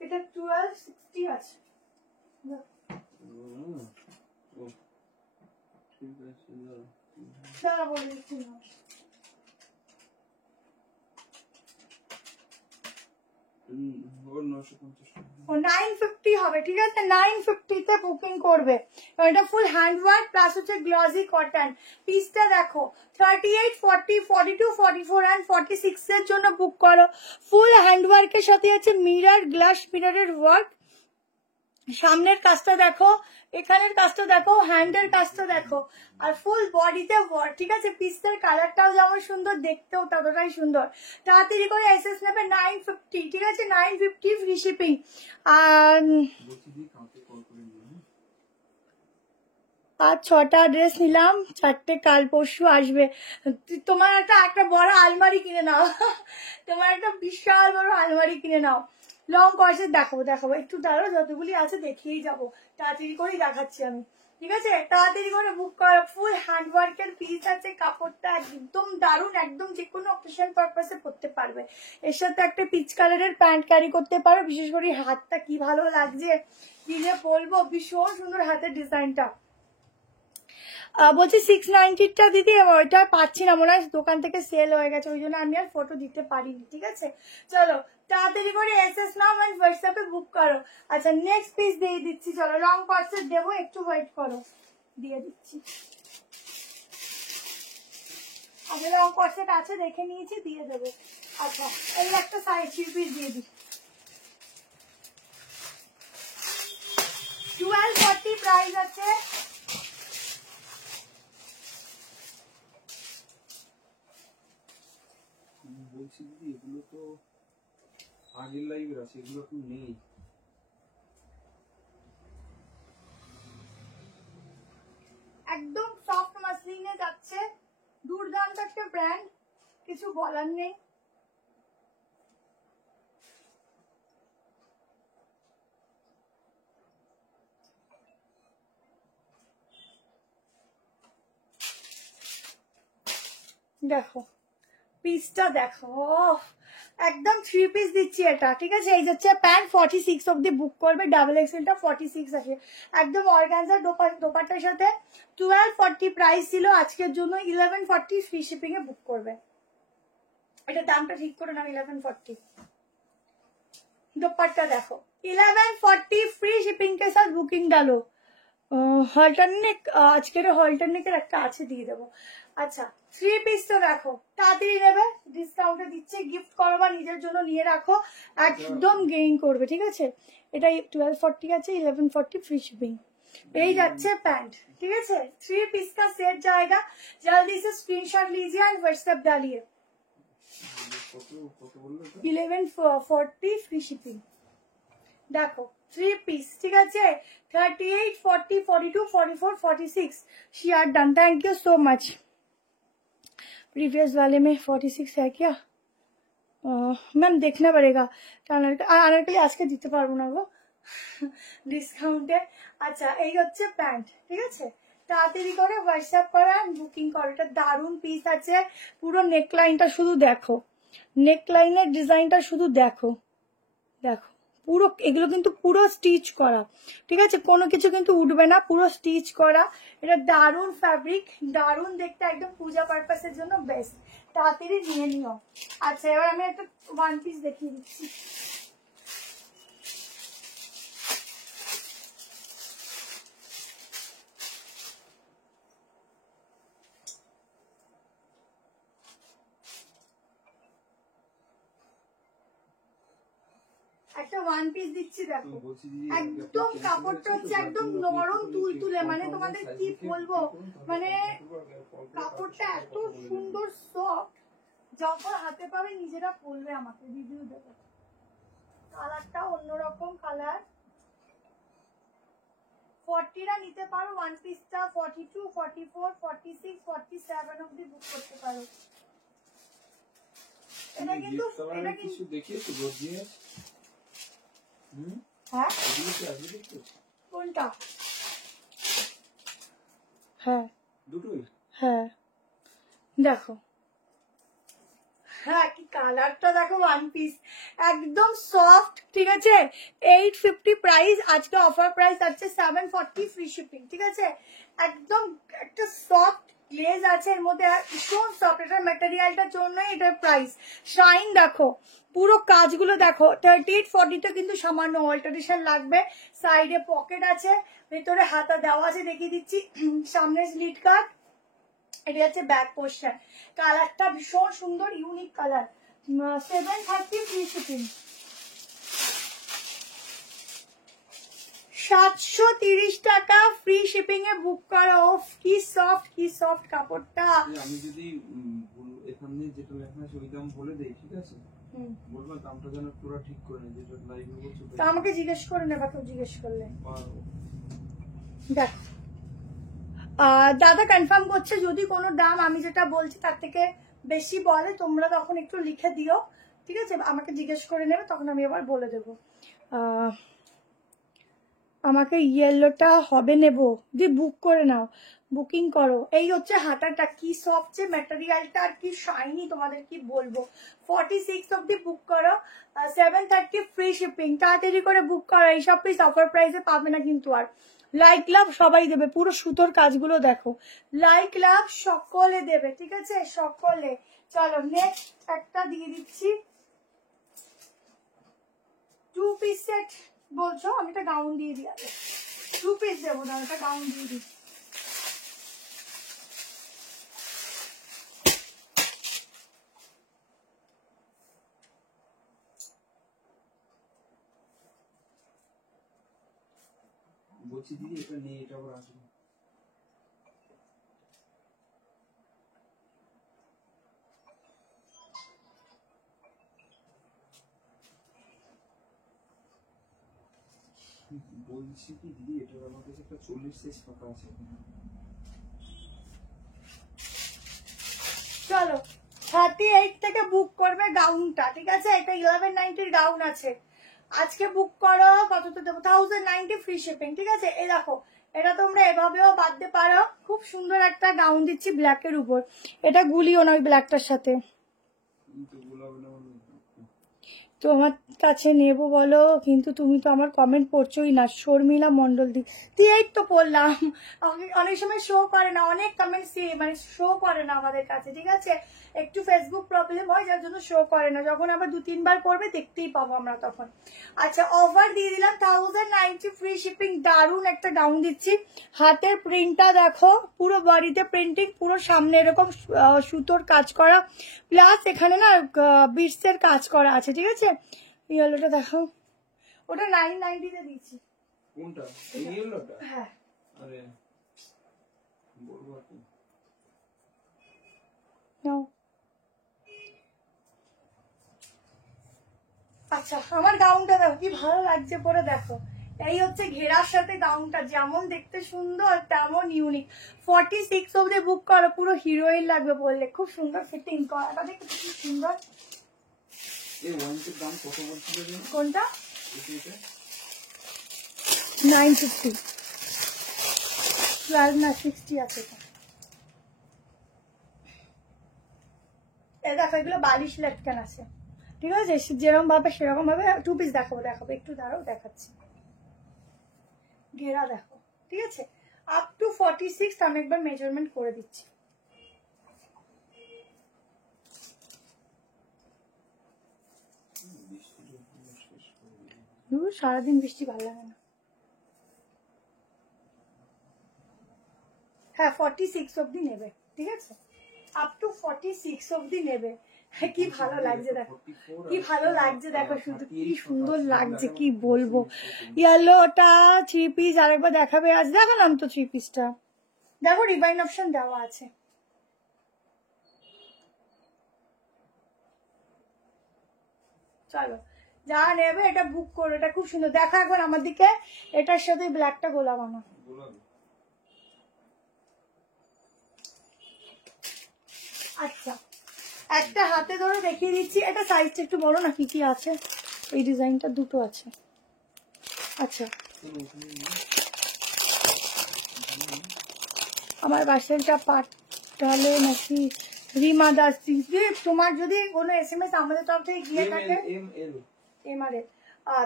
এটা 1260 আছে। ঠিক আছে, দাঁড়া বলে দিচ্ছি না। 950 হবে, ঠিক আছে? 950 তে বুকিং করবে, এটা ফুল হ্যান্ড ওয়ার্ক প্লাস হচ্ছে গ্লসি কটন। পিসটা দেখো 38, 40, 42, 44 এন্ড 46 এর জন্য বুক করো। ফুল হ্যান্ড ওয়ার্কের সাথে আছে মিরর, গ্লাস মিররের ওয়ার্ক। সামনের কাজটা দেখো, এখানের কাজটা দেখো, হ্যান্ডের কাজটা দেখো, আর ফুল বডিতে ওয়ার্ক, ঠিক আছে? পিসের কালারটাও যেমন সুন্দর, দেখতেও ততটাই সুন্দর। তাড়াতাড়ি করে এসএস নেবে 950, ঠিক আছে? 950 ফ্রি শিপিং। আর 6টা ড্রেস নিলাম, 4টে কাল পরশু আসবে। তোমার একটা বড় আলমারি কিনে নাও, তোমার একটা বিশাল বড় আলমারি কিনে নাও। লং কর্সেট দেখাবো, একটু দাঁড়াও, যতগুলি আছে দেখিয়েই যাবো, তাড়াতাড়ি করেই দেখাচ্ছি আমি। ঠিক আছে, তাড়াতাড়ি করে বুক করো। ফুল হ্যান্ডওয়ার্কের পিস আছে, কাপড়টা একদম দারুণ, একদম যে কোনো অকেশন পারপাসে পরতে পারবে। এর সাথে একটা পিচ কালারের প্যান্ট ক্যারি করতে পারো। বিশেষ করে হাতটা কি ভালো লাগছে, কি যে বলবো, ভীষণ সুন্দর হাতের ডিজাইনটা। বলছি 690টা দিদি, ওইটা পাচ্ছি না, মনে হয় দোকান থেকে সেল হয়ে গেছে, ওই জন্য আমি আর ফটো দিতে পারিনি। ঠিক আছে, চলো তাড়াতাড়ি করে এসএস নাও আর হোয়াটসঅ্যাপে বুক করো। আচ্ছা নেক্সট পিস দিয়ে দিচ্ছি, চলো রং কর্সেট দেবো, একটু ওয়েট করো, দিয়ে দিচ্ছি। আগে রং কর্সেট আছে দেখে নিয়েছি, দিয়ে দেবো। আচ্ছা এই একটা সাইজ 3 পিস দিয়ে দিই, 1240 প্রাইস আছে। বলছি দিদি এগুলো তো আগের লাইভের আছে, এগুলো এখন নেই। একদম সফট মাসলিনে যাচ্ছে, দুর্দান্ত একটা ব্র্যান্ড, কিছু বলার নেই। দেখো পিসটা দেখো, একদম 3 পিস দিচ্ছি এটা। ঠিক আছে, এই হচ্ছে প্যান্ট, 46 অব্দি বুক করবে, ডাবল এক্সেলটা 46 আছে, একদম অর্গানজার দোপাট্টার সাথে। 1240 প্রাইস ছিল, আজকের জন্য 1140 ফ্রি শিপিং এ বুক করবে। এটা দামটা ঠিক করে নাও, 1140। दुपट्टा देखो 1140 फ्री शिपिंग के साथ बुकिंग डालो। হলটারনেক আজকের হলটারনেকের একটা আছে, দিয়ে দেবো। আচ্ছা 3 পিস তো দেখো, তাড়াতাড়ি নেবে, ডিসকাউন্টে দিচ্ছে, গিফট করো বা নিজের জন্য নিয়ে রাখো, একদম গেইন করবে। ঠিক আছে, এটা 1240 আছে, 1140 फ्री शिपिंग। এই যাচ্ছে প্যান্ট। ঠিক আছে, 3 পিস का सेट जाएगा, जल्दी से स्क्रीनशॉट लीजिए और व्हाट्सएप डालिए। 1140 फ्री शिपिंग। देखो 3 পিস। ঠিক আছে, 38 40 42 44 46 she are done. Thank you so much. Previous वाले में 46 है क्या? मैम देखना पड़ेगा, अनारकली आज के দিতে পারবো না গো ডিসকাউন্টে। আচ্ছা এই হচ্ছে প্যান্ট। ঠিক আছে, তাড়াতাড়ি করে হোয়াটসঅ্যাপ করে বুকিং করো। এটা দারুণ পিস আছে, পুরো নেকলাইনটা শুধু দেখো, নেকলাইনের ডিজাইনটা শুধু দেখো, দেখো পুরো এগুলো কিন্তু পুরো স্টিচ করা। ঠিক আছে, কোনো কিছু কিন্তু উঠবে না, পুরো স্টিচ করা। এটা দারুণ ফ্যাব্রিক, দারুণ দেখতে, একদম পূজা পারপাসের জন্য বেস্ট। তাড়াতাড়ি নিয়ে নিও। আচ্ছা এবার আমি একটা 1 পিস দেখিয়ে দিচ্ছি। একটা 1 পিস দিচ্ছি দেখো, একদম কাপড়টা হচ্ছে একদম নরম তুলতুলে, মানে তোমাদের কি বলবো, মানে কাপড়টা এত সুন্দর সফট, যখন হাতে পাবে নিজেরা বলবে, আমাকে রিভিউ দেবে। কালারটা অন্যরকম কালার। 40টা নিতে পারো 1 পিসটা, 42 44 46 47 অবধি বুক করতে পারো। এটা কিন্তু কিছু দেখিয়েছো গর্জিয়াস। হ্যাঁ কোনটা? হ্যাঁ দুটোই। হ্যাঁ দেখো, হ্যাঁ কি কালারটা দেখো, 1 পিস একদম সফট। ঠিক আছে, 850 প্রাইস, আজকে অফার প্রাইস আছে 740 ফ্রি শিপিং। ঠিক আছে, একদম একটা সফট গ্লেজ আছে এর মধ্যে, ভীষণ সফট, এটার ম্যাটেরিয়ালটার জন্য এটার প্রাইস। শাইন দেখো, পুরো কাজগুলো দেখো। 38 40টা কিন্তু সামান্য অল্টারেশন লাগবে। সাইডে পকেট আছে, ভেতরে হাতা দেওয়া আছে, দেখিয়ে দিচ্ছি। সামনে স্লিট কাট, এটা হচ্ছে ব্যাক পোর্শন। কালারটা ভীষণ সুন্দর, ইউনিক কালার। 730 free shipping. 730 টাকা ফ্রি শিপিং এ বুক করো। কি সফট কাপড়টা। আমি যদি এখানে যেটা লেখা আছে ওই দাম বলে দেই, ঠিক আছে? বলবো দামটা যেন পুরো ঠিক করে নেই, যেটা লাইভে বলছো। তা আমাকে জিজ্ঞেস করে নেবা, কেউ জিজ্ঞেস করলে। দেখ দাদা কনফার্ম করছে, যদি কোনো দাম আমি যেটা বলছি তার থেকে বেশি বলে, তোমরা তখন একটু লিখে দিও। ঠিক আছে, আমাকে জিজ্ঞেস করে নেবে, তখন আমি আবার বলে দেবো। আমাকে ইয়েলোটা হবে নেবো, দিয়ে বুক করে নাও, বুকিং করো। এই হচ্ছে হাতাটা, কি সফট যে ম্যাটেরিয়ালটা আর কি শাইনি, তোমাদের কি বলবো। 46 অব্দি বুক করো, 7:30 ফ্রি শিপিং। তাড়াতাড়ি করে বুক করো, এইসব পিস অফার প্রাইসে পাবে না কিন্তু। আর লাইক লাভ সবাই দেবে, পুরো সুতোর কাজগুলো দেখো, লাইক লাভ সকলে দেবে, ঠিক আছে, সকলে। চলো নেক্সট একটা দিয়ে দিচ্ছি, 2 পিস সেট বলছো, আমি একটা গাউন দিয়ে দিই, আগে 2 পিস দেবো না, একটা গাউন দিয়ে দিই। বলছি দিদি এটা নেই, এটা আবার আসবে। বলছি কি দিদি, এটা আমার কাছে একটা 40 সাইজ ফাঁকা আছে। চলো 38 থেকে বুক করবে গাউনটা, ঠিক আছে, এটা 1190 গাউন আছে, আজকে বুক করো। কত তো দেবো, 1090 ফ্রি শিপিং, ঠিক আছে। এই দেখো, এটা তোমরা এভাবেও বাঁধতে পারো, খুব সুন্দর একটা গাউন দিচ্ছি ব্ল্যাকের উপর, এটা গুলিও না ওই ব্ল্যাকটার সাথে। কিন্তু গোলাবে না বলে তোমার কাছে নেবো বলো, কিন্তু তুমি তো আমার কমেন্ট পড়ছোই না। শর্মিলা মন্ডল দিয়ে এই তো পড়লাম, অনেক সময় শো করে না, অনেক কমেন্ট মানে শো করে না আমাদের কাছে, ঠিক আছে, একটু ফেসবুক প্রবলেম হয় যার জন্য শো করে না, যখন আবার 2-3 বার পড়বে দেখতেই পাবো আমরা তখন। আচ্ছা অফার দিয়ে দিলাম 1090 ফ্রি শিপিং, দারুন একটা গাউন দিচ্ছি। হাতের প্রিন্টটা দেখো, পুরো বডিতে প্রিন্টিং, পুরো সামনে এরকম সুতোর কাজ করা, প্লাস এখানে না বিটসের কাজ করা আছে, ঠিক আছে। ইয়েলোটা দেখো, ওটা 990 তে দিচ্ছি। কোনটা? এই ইয়েলোটা? হ্যাঁ আরে বলবো কি, নাও। আচ্ছা আমার গাউনটা দেখো কি ভালো লাগছে পরে, দেখো এই হচ্ছে ঘেরার সাথে গাউনটা, যেমন দেখতে সুন্দর তেমন ইউনিক। 46 অব্দি বুক করো, পুরো হিরোইন লাগবে বললে, খুব সুন্দর ফিটিং করাটা দেখতে খুব সুন্দর। এই ওয়ানটার দাম কত বলছিল জানো? কোনটা? এটা 950, 12 না 60 আছে। এই দেখো এগুলো বালিশ লেটকান আছে, ঠিক আছে, যেরকম ভাবে সেরকম ভাবে 2 পিস দেখাবো, একটু দাঁড়াও দেখাচ্ছি। ঘেরা দেখো, ঠিক আছে, আপ টু 46 আমি একবার মেজারমেন্ট করে দিচ্ছি। সারাদিন বৃষ্টি ভালো লাগে না। হ্যাঁ 46 অব্দি নেবে, ঠিক আছে, আপ টু 46 অব্দি নেবে। কি ভালো লাগছে দেখো, কি ভালো লাগছে দেখো, শুধু কি সুন্দর লাগছে কি বলবো। ইয়েলোটা 3 পিস আরেকবার দেখাবে, আজ দেখালাম তো 3 পিসটা, দেখো রিবাইন অপশন দেওয়া আছে। চলো যা নেবে এটা বুক করো, এটা খুব সুন্দর, দেখো একবার আমার দিকে, এটার সাথে ব্ল্যাকটা গোলাপ আনো। আচ্ছা একটা হাতে ধরে দেখিয়ে দিচ্ছি, এটা সাইজটা একটু বড় না, কি কি আছে, এই ডিজাইনটা দুটো আছে। আচ্ছা আমার বাসেলটা পাঠালে নাকি রিমা দাস দিদি, তোমার যদি কোনো SMS আমাদের তরফ থেকে গিয়ে থাকে এমআরএল,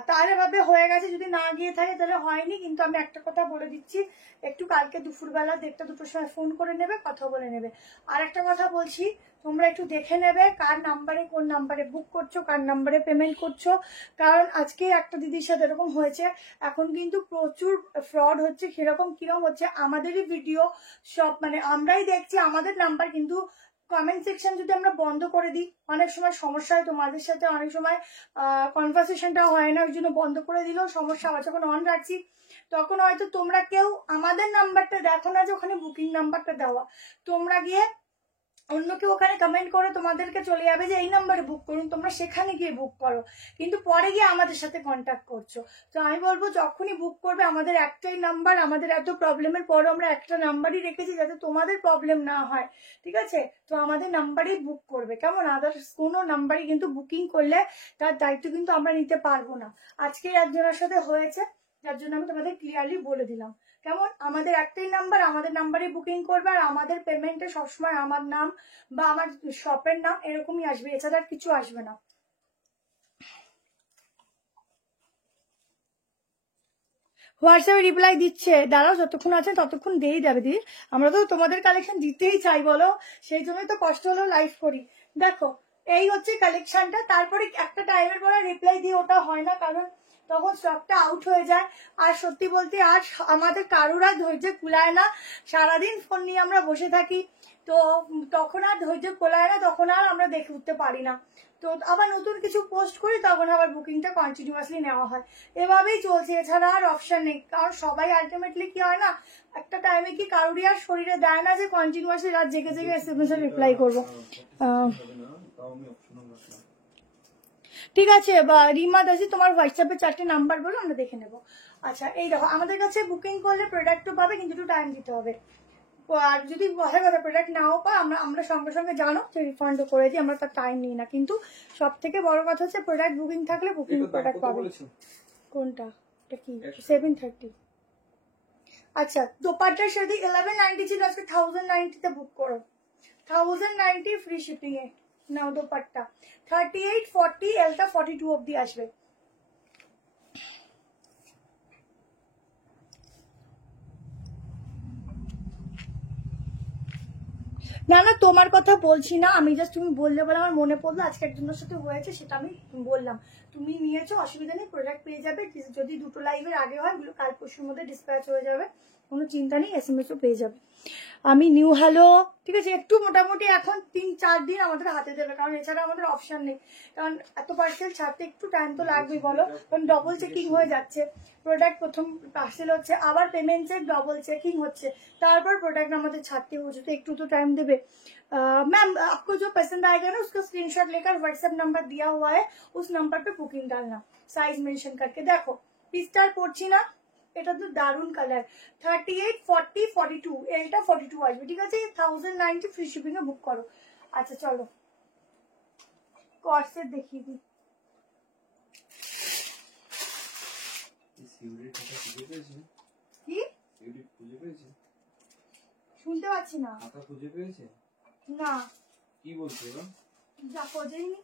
তাহলে ভাবে হয়ে গেছে, যদি না গিয়ে থাকে তাহলে হয়নি। কিন্তু আমি একটা কথা বলে দিচ্ছি, একটু কালকে দুপুরবেলা 1:30-2টোর সময় ফোন করে নেবে, কথা বলে নেবে। আর একটা কথা বলছি, তোমরা একটু দেখে নেবে কার নাম্বারে, কোন নাম্বারে বুক করছো, কার নাম্বারে পেমেন্ট করছো, কারণ আজকে একটা দিদির সাথে এরকম হয়েছে। এখন কিন্তু প্রচুর ফ্রড হচ্ছে, কিরকম হচ্ছে, আমাদেরই ভিডিও সব মানে আমরাই দেখছি, আমাদের নাম্বার, কিন্তু কমেন্ট সেকশন যদি আমরা বন্ধ করে দিই অনেক সময় সমস্যা হয়, তোমাদের সাথে অনেক সময় কনভারসেশনটাও হয় না, ওই জন্য বন্ধ করে দিলেও সমস্যা হয়। যখন অন রাখছি তখন হয়তো তোমরা কেউ আমাদের নাম্বারটা দেখো না, যে ওখানে বুকিং নাম্বারটা দেওয়া, তোমরা গিয়ে অন্য কেউ ওখানে কমেন্ট করে তোমাদেরকে চলে যাবে যে এই নাম্বারে বুক করুন, তোমরা সেখানে গিয়ে বুক করো, কিন্তু পরে গিয়ে আমাদের সাথে কন্ট্যাক্ট করছো। তো আমি বলবো যখনই বুক করবে, আমাদের একটাই নাম্বার, আমাদের এত প্রবলেমের পরও আমরা একটা নাম্বারই রেখেছি যাতে তোমাদের প্রবলেম না হয়, ঠিক আছে। তো আমাদের নাম্বারেই বুক করবে, কেমন, আদার্স কোনো নাম্বারই কিন্তু বুকিং করলে তার দায়িত্ব কিন্তু আমরা নিতে পারবো না। আজকে একজনের সাথে হয়েছে, যার জন্য আমি তোমাদের ক্লিয়ারলি বলে দিলাম। কেমন? আমাদের একটাই নাম্বার, আমাদের নাম্বারে বুকিং করবে, আর আমাদের পেমেন্টে সবসময় আমার নাম বা আমার শপের নাম এরকমই আসবে, এছাড়া আর কিছু আসবে না। হোয়াটসঅ্যাপে রিপ্লাই দিচ্ছে, দাঁড়াও যতক্ষণ আছে ততক্ষণ দিয়েই যাবে দিদি, আমরা তো তোমাদের কালেকশন দিতেই চাই বলো, সেই জন্যই তো কষ্ট হলেও লাইভ করি। দেখো এই হচ্ছে কালেকশনটা, তারপরে একটা টাইমের পরে রিপ্লাই দিয়ে ওটা হয় না, কারণ তখন স্টকটা আউট হয়ে যায়। আর সত্যি বলতে আর আমাদের কারোর আর ধৈর্য কুলায় না, সারাদিন ফোন নিয়ে আমরা বসে থাকি, তো তখন আর ধৈর্য কোলায় না, তখন আর আমরা দেখে উঠতে পারি না। তো আবার নতুন কিছু পোস্ট করি, তখন আবার বুকিংটা কন্টিনিউয়াসলি নেওয়া হয়, এভাবেই চলছে, এছাড়া আর অপশন নেই। কারণ সবাই আলটিমেটলি কি হয় না, একটা টাইমে কি কারোরই আর শরীরে দেয় না যে কন্টিনিউয়াসলি রাত জেগে জেগে এসএমএস এর রিপ্লাই করবো। ঠিক আছে, বা রিমা দাসি তোমার হোয়াটসঅ্যাপে 4টে নাম্বার বলো, আমরা দেখে নেবো। আচ্ছা এই দেখো, আমাদের কাছে বুকিং করলে প্রোডাক্টও পাবে, কিন্তু একটু টাইম দিতে হবে। আর যদি কথার কথা প্রোডাক্ট নাও পা, আমরা সঙ্গে সঙ্গে জানো যে রিফান্ডও করে দিই, আমরা তার টাইম নিই না। কিন্তু সব থেকে বড় কথা হচ্ছে প্রোডাক্ট বুকিং থাকলে বুকিং প্রোডাক্ট পাবে। কোনটা? এটা কি 730? আচ্ছা, দোপাট্টার সাথে 1190 ছিল, আজকে 1090 তে বুক করো, 1090 ফ্রি শিপিং এ নাও দোপাট্টা। 38 40 এলটা 42 অব্দি আসবে। না না, তোমার কথা বলছি না আমি, জাস্ট তুমি বললে বলে আমার মনে পড়লো, আজকে একজনের সাথে হয়েছে, সেটা আমি বললাম। তুমি নিয়েছো, অসুবিধা নেই, প্রোডাক্ট পেয়ে যাবে, যদি দুটো লাইভের আগে হয় ওগুলো কাল পরশুর মধ্যে ডিসপ্যাচ হয়ে যাবে, কোনো চিন্তা নেই, এসএমএসও পেয়ে যাবে। আমি নিউ হ্যালো, ঠিক আছে, একটু মোটামুটি এখন 3-4 দিন আমাদের হাতে দেবে, কারণ এছাড়া আমাদের অপশন নেই, কারণ এত পার্সেল ছাড়তে একটু টাইম তো লাগবেই বলো, কারণ ডবল চেকিং হয়ে যাচ্ছে, প্রোডাক্ট প্রথম পার্সেল হচ্ছে, আবার পেমেন্টের ডবল চেকিং হচ্ছে, তারপর प्रॉडक्ट আমাদের ছাড়তে হচ্ছে, তো একটু তো টাइम देवे। मैम आपको जो पसंद आएगा ना उसका स्क्रीनशॉट लेकर व्हाट्सएप नंबर दिया हुआ है, उस नंबर पे बुकिंग डालना, साइज मेंशन करके। देखो पिस्टार পড়ছি না, এটা তো দারুন কালার, 38 40 42 এটা 42 আসবে, ঠিক আছে, 1090 ফ্রি শিপিং এ বুক করো। আচ্ছা চলো কর্সেট দেখিয়ে দিই। কি শুনতে পাচ্ছি না, খাতা খুঁজে পেয়েছে না কি বলছো এবার? যা খোঁজেইনি।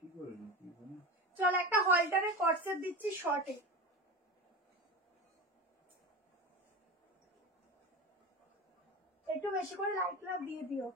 কি করে চল একটা হলটারে কর্সেট দিচ্ছি শর্টে, একটু বেশি করে লাইট লাভ দিয়ে দিও।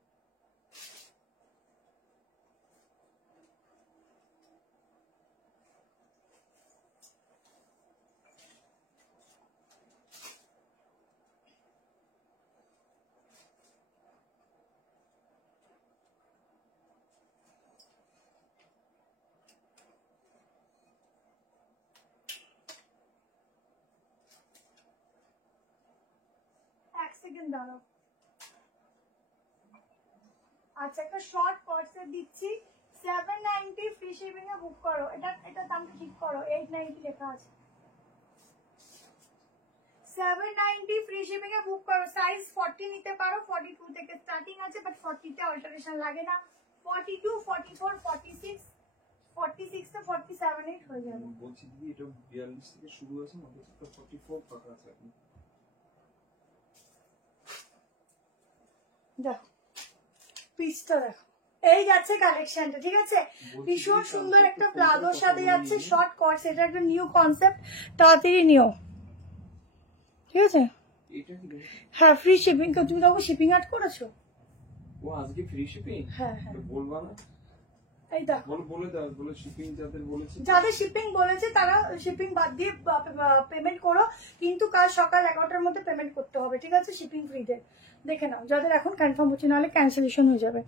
এক সেকেন্ড দাঁড়াও। আচ্ছা একটা শর্ট কর্সেট দিচ্ছি 790 ফ্রি শিপিং এ বুক করো, এটা দামটা ঠিক করো, 890 লেখা আছে, 790 ফ্রি শিপিং এ বুক করো, সাইজ 40 নিতে পারো, 42 থেকে স্টার্টিং আছে, বাট 40 তে অল্টারেশন লাগে না, 42 44 46 46 তে 47 8 হয়ে যাবে। বলছি দিদি এটা 42 থেকে শুরু আছে, আমাদের তো 44 পাকা আছে এখন। দেখো পিসটা দেখো, এই যাচ্ছে কালেকশনটা, ঠিক আছে, ভীষণ সুন্দর একটা প্লাজোর সাথে যাচ্ছে, শর্ট কর্স, এটা একটা নিউ কনসেপ্ট, তাড়াতাড়ি নিও, ঠিক আছে। এটা কি? হ্যাঁ ফ্রি শিপিং, তুমি তখন শিপিং অ্যাড করেছো? ও আজকে ফ্রি শিপিং? হ্যাঁ হ্যাঁ বলবা না, এই দেখো বলে দাও, বলে শিপিং যাদের বলেছে, যাদের শিপিং বলেছে তারা শিপিং বাদ দিয়ে পেমেন্ট করো, কিন্তু কাল সকাল 11টার মধ্যে পেমেন্ট করতে হবে, ঠিক আছে, শিপিং ফ্রিতে দেখে নাও, যাদের এখন কনফার্ম হচ্ছে, নাহলে ক্যান্সেলেশন হয়ে যাবে।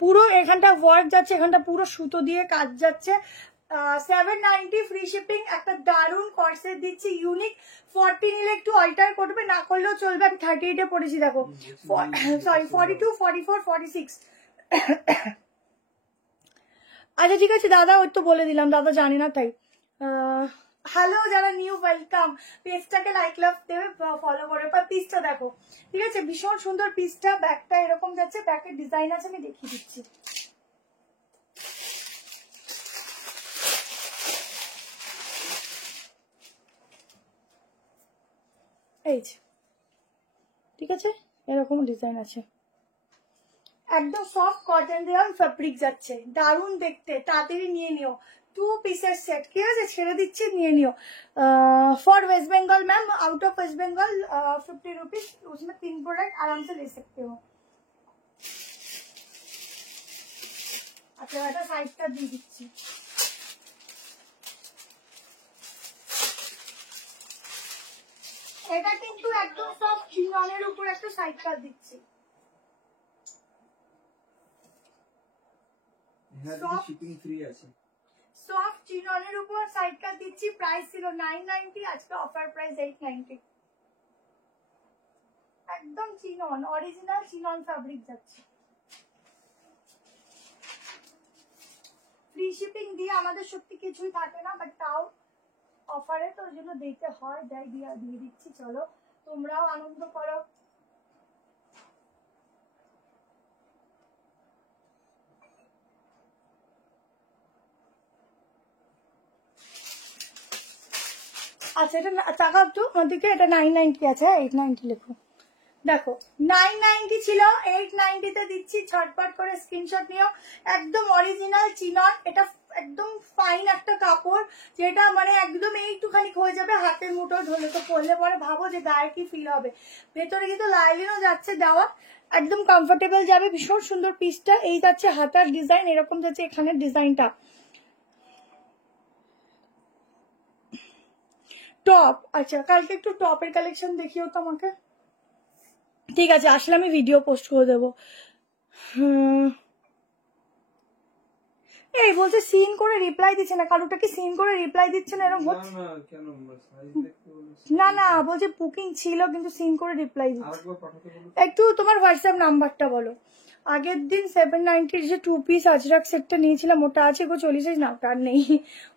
পুরো এখানটা ওয়ার্ক যাচ্ছে, এখানটা পুরো সুতো দিয়ে কাজ যাচ্ছে, 790 ফ্রি শিপিং, একটা দারুন কর্সেট দিচ্ছি ইউনিক, 40 নিলে একটু অল্টার করবে, না করলেও চলবে, আমি 38 এ পড়েছি দেখো, সরি 42 44 46। আচ্ছা ঠিক আছে দাদা, ওই তো বলে দিলাম, দাদা জানি না তাই। হ্যালো যারা নিউ, ওয়েলকাম, পেজটাকে লাইক লাভ দেবে, ফলো করে, পিসটা দেখো, ঠিক আছে, ভীষণ সুন্দর পিসটা, ব্যাকটা এরকম যাচ্ছে, ব্যাকের ডিজাইন আছে, আমি দেখিয়ে দিচ্ছি। এই যে, ঠিক আছে, এরকম ডিজাইন আছে, একদম সফট কটন দেওয়া ফ্যাব্রিক যাচ্ছে, দারুণ দেখতে, তাড়াতাড়ি নিয়ে নিও। 2 পিসের সেট, ঠিক আছে, ছেড়ে দিচ্ছি, নিয়ে নিও। For West Bengal ma'am, out of West Bengal 50 rupees, उसमें 3 प्रोडक्ट आराम से ले सकते हो। अच्छा এটা সাইজটা দিয়ে দিচ্ছি। এটা কিন্তু একদম সফট চিননের উপর একটা সাইড কাট দিচ্ছি। হ্যাঁ, শিপিং ফ্রি আছে। সফট চিননের উপর সাইড কাট দিচ্ছি, প্রাইস ছিল 990, আজকে অফার প্রাইস 890। একদম চিনন, অরিজিনাল চিনন ফ্যাব্রিক যাচ্ছে। ফ্রি শিপিং দিয়ে আমাদের সত্যি কিছুই থাকে না, বাট তাও অফারে তো ওই জন্য দিতে হয়, দিয়ে দিচ্ছি। চলো তোমরাও আনন্দ করো। আচ্ছা এটা টাকা একটু ওদিকে, এটা 990 আছে, 890 লেখো। দেখো 990 ছিল, 890 তে দিচ্ছি, ঝটপট করে স্ক্রিনশট নিও। একদম অরিজিনাল চিনন, এটা একদম ফাইন একটা কাপড়, যেটা মানে একদম এইটুখানি হয়ে যাবে, হাতের মুঠো ধরলে তো পরলে পরে ভাবো যে গায়ে কি ফিল হবে। ভেতরে কিন্তু লাইলিনও যাচ্ছে দেওয়া, একদম কমফোর্টেবল যাবে, ভীষণ সুন্দর পিসটা। এই যাচ্ছে হাতার ডিজাইন, এরকম যাচ্ছে এখানের ডিজাইনটা। টপ, আচ্ছা কালকে একটু টপের কালেকশন দেখিও তো আমাকে, ঠিক আছে, আসলে আমি ভিডিও পোস্ট করে দেবো। এই বলছে সিন করে রিপ্লাই দিচ্ছে না, কালুটা কি সিন করে রিপ্লাই দিচ্ছে না, এরকম হচ্ছে? না না, বলছে বুকিং ছিল কিন্তু সিন করে রিপ্লাই দিচ্ছে। একটু তোমার হোয়াটসঅ্যাপ নাম্বারটা বলো। আগের দিন 790 যে 2 পিস আজরাক সেটটা নিয়েছিলাম, ওটা আছে গো, 40 না, ওটা আর নেই,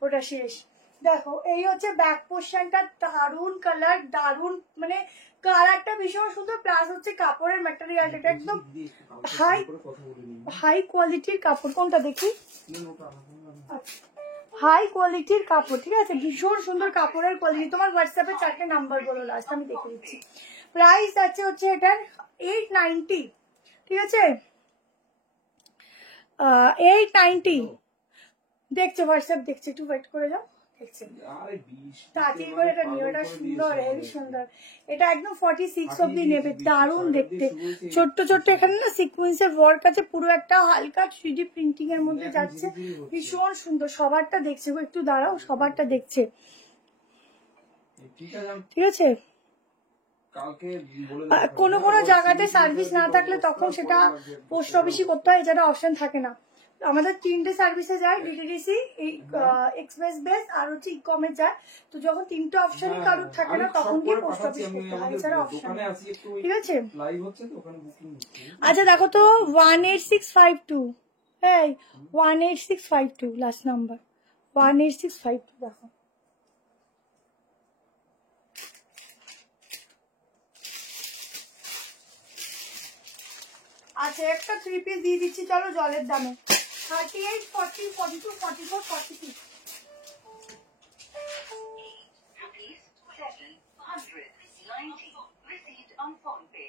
ওটা শেষ। দেখো এই হচ্ছে ব্যাক পোর্শনটা, দারুন কালার, দারুন মানে কালারটা ভীষণ সুন্দর, প্লাস হচ্ছে কাপড়ের ম্যাটেরিয়াল, এটা একদম হাই কোয়ালিটির কাপড়। কোনটা দেখি? হাই কোয়ালিটির কাপড়, ঠিক আছে, ভীষণ সুন্দর কাপড়ের কোয়ালিটি। তোমার হোয়াটসঅ্যাপে 4টে নাম্বার বলো লাস্ট, আমি দেখে দিচ্ছি। প্রাইস আছে হচ্ছে এটার 890, ঠিক আছে, 890। দেখছো হোয়াটসঅ্যাপ, দেখছি, একটু ওয়েট করে যাও, দেখছি তাড়াতাড়ি করে এটা নিও, এটা সুন্দর, হেভি সুন্দর। এটা একদম 46 অব্দি নেবে, দারুণ দেখতে, ছোট্ট ছোট্ট এখানে না সিকুয়েন্সের ওয়ার্ক আছে, পুরো একটা হালকা 3D প্রিন্টিং এর মধ্যে যাচ্ছে, ভীষণ সুন্দর। সবারটা দেখছে গো, একটু দাঁড়াও, সবারটা দেখছে, ঠিক আছে। কোনো কোনো জায়গাতে সার্ভিস না থাকলে তখন সেটা পোস্ট অফিসই করতে হয়, এছাড়া অপশন থাকে না। আমাদের 3টে সার্ভিসে যায়, ডিটিডিসি, এক্সপ্রেস বেস আর হচ্ছে ই-কমার্স যায়। তো যখন 3টে অপশনই কারোর থাকে না তখন গিয়ে পোস্ট অফিস করতে হয়, এছাড়া অপশন, ঠিক আছে। আচ্ছা দেখো তো 18652, হ্যাঁ 18652 লাস্ট নাম্বার, 18652 দেখো। আচ্ছা একটা 3 পিস দিয়ে দিচ্ছি, চলো জলের দামে। 38, 40, 42, 44, 46। Received on PhonePe.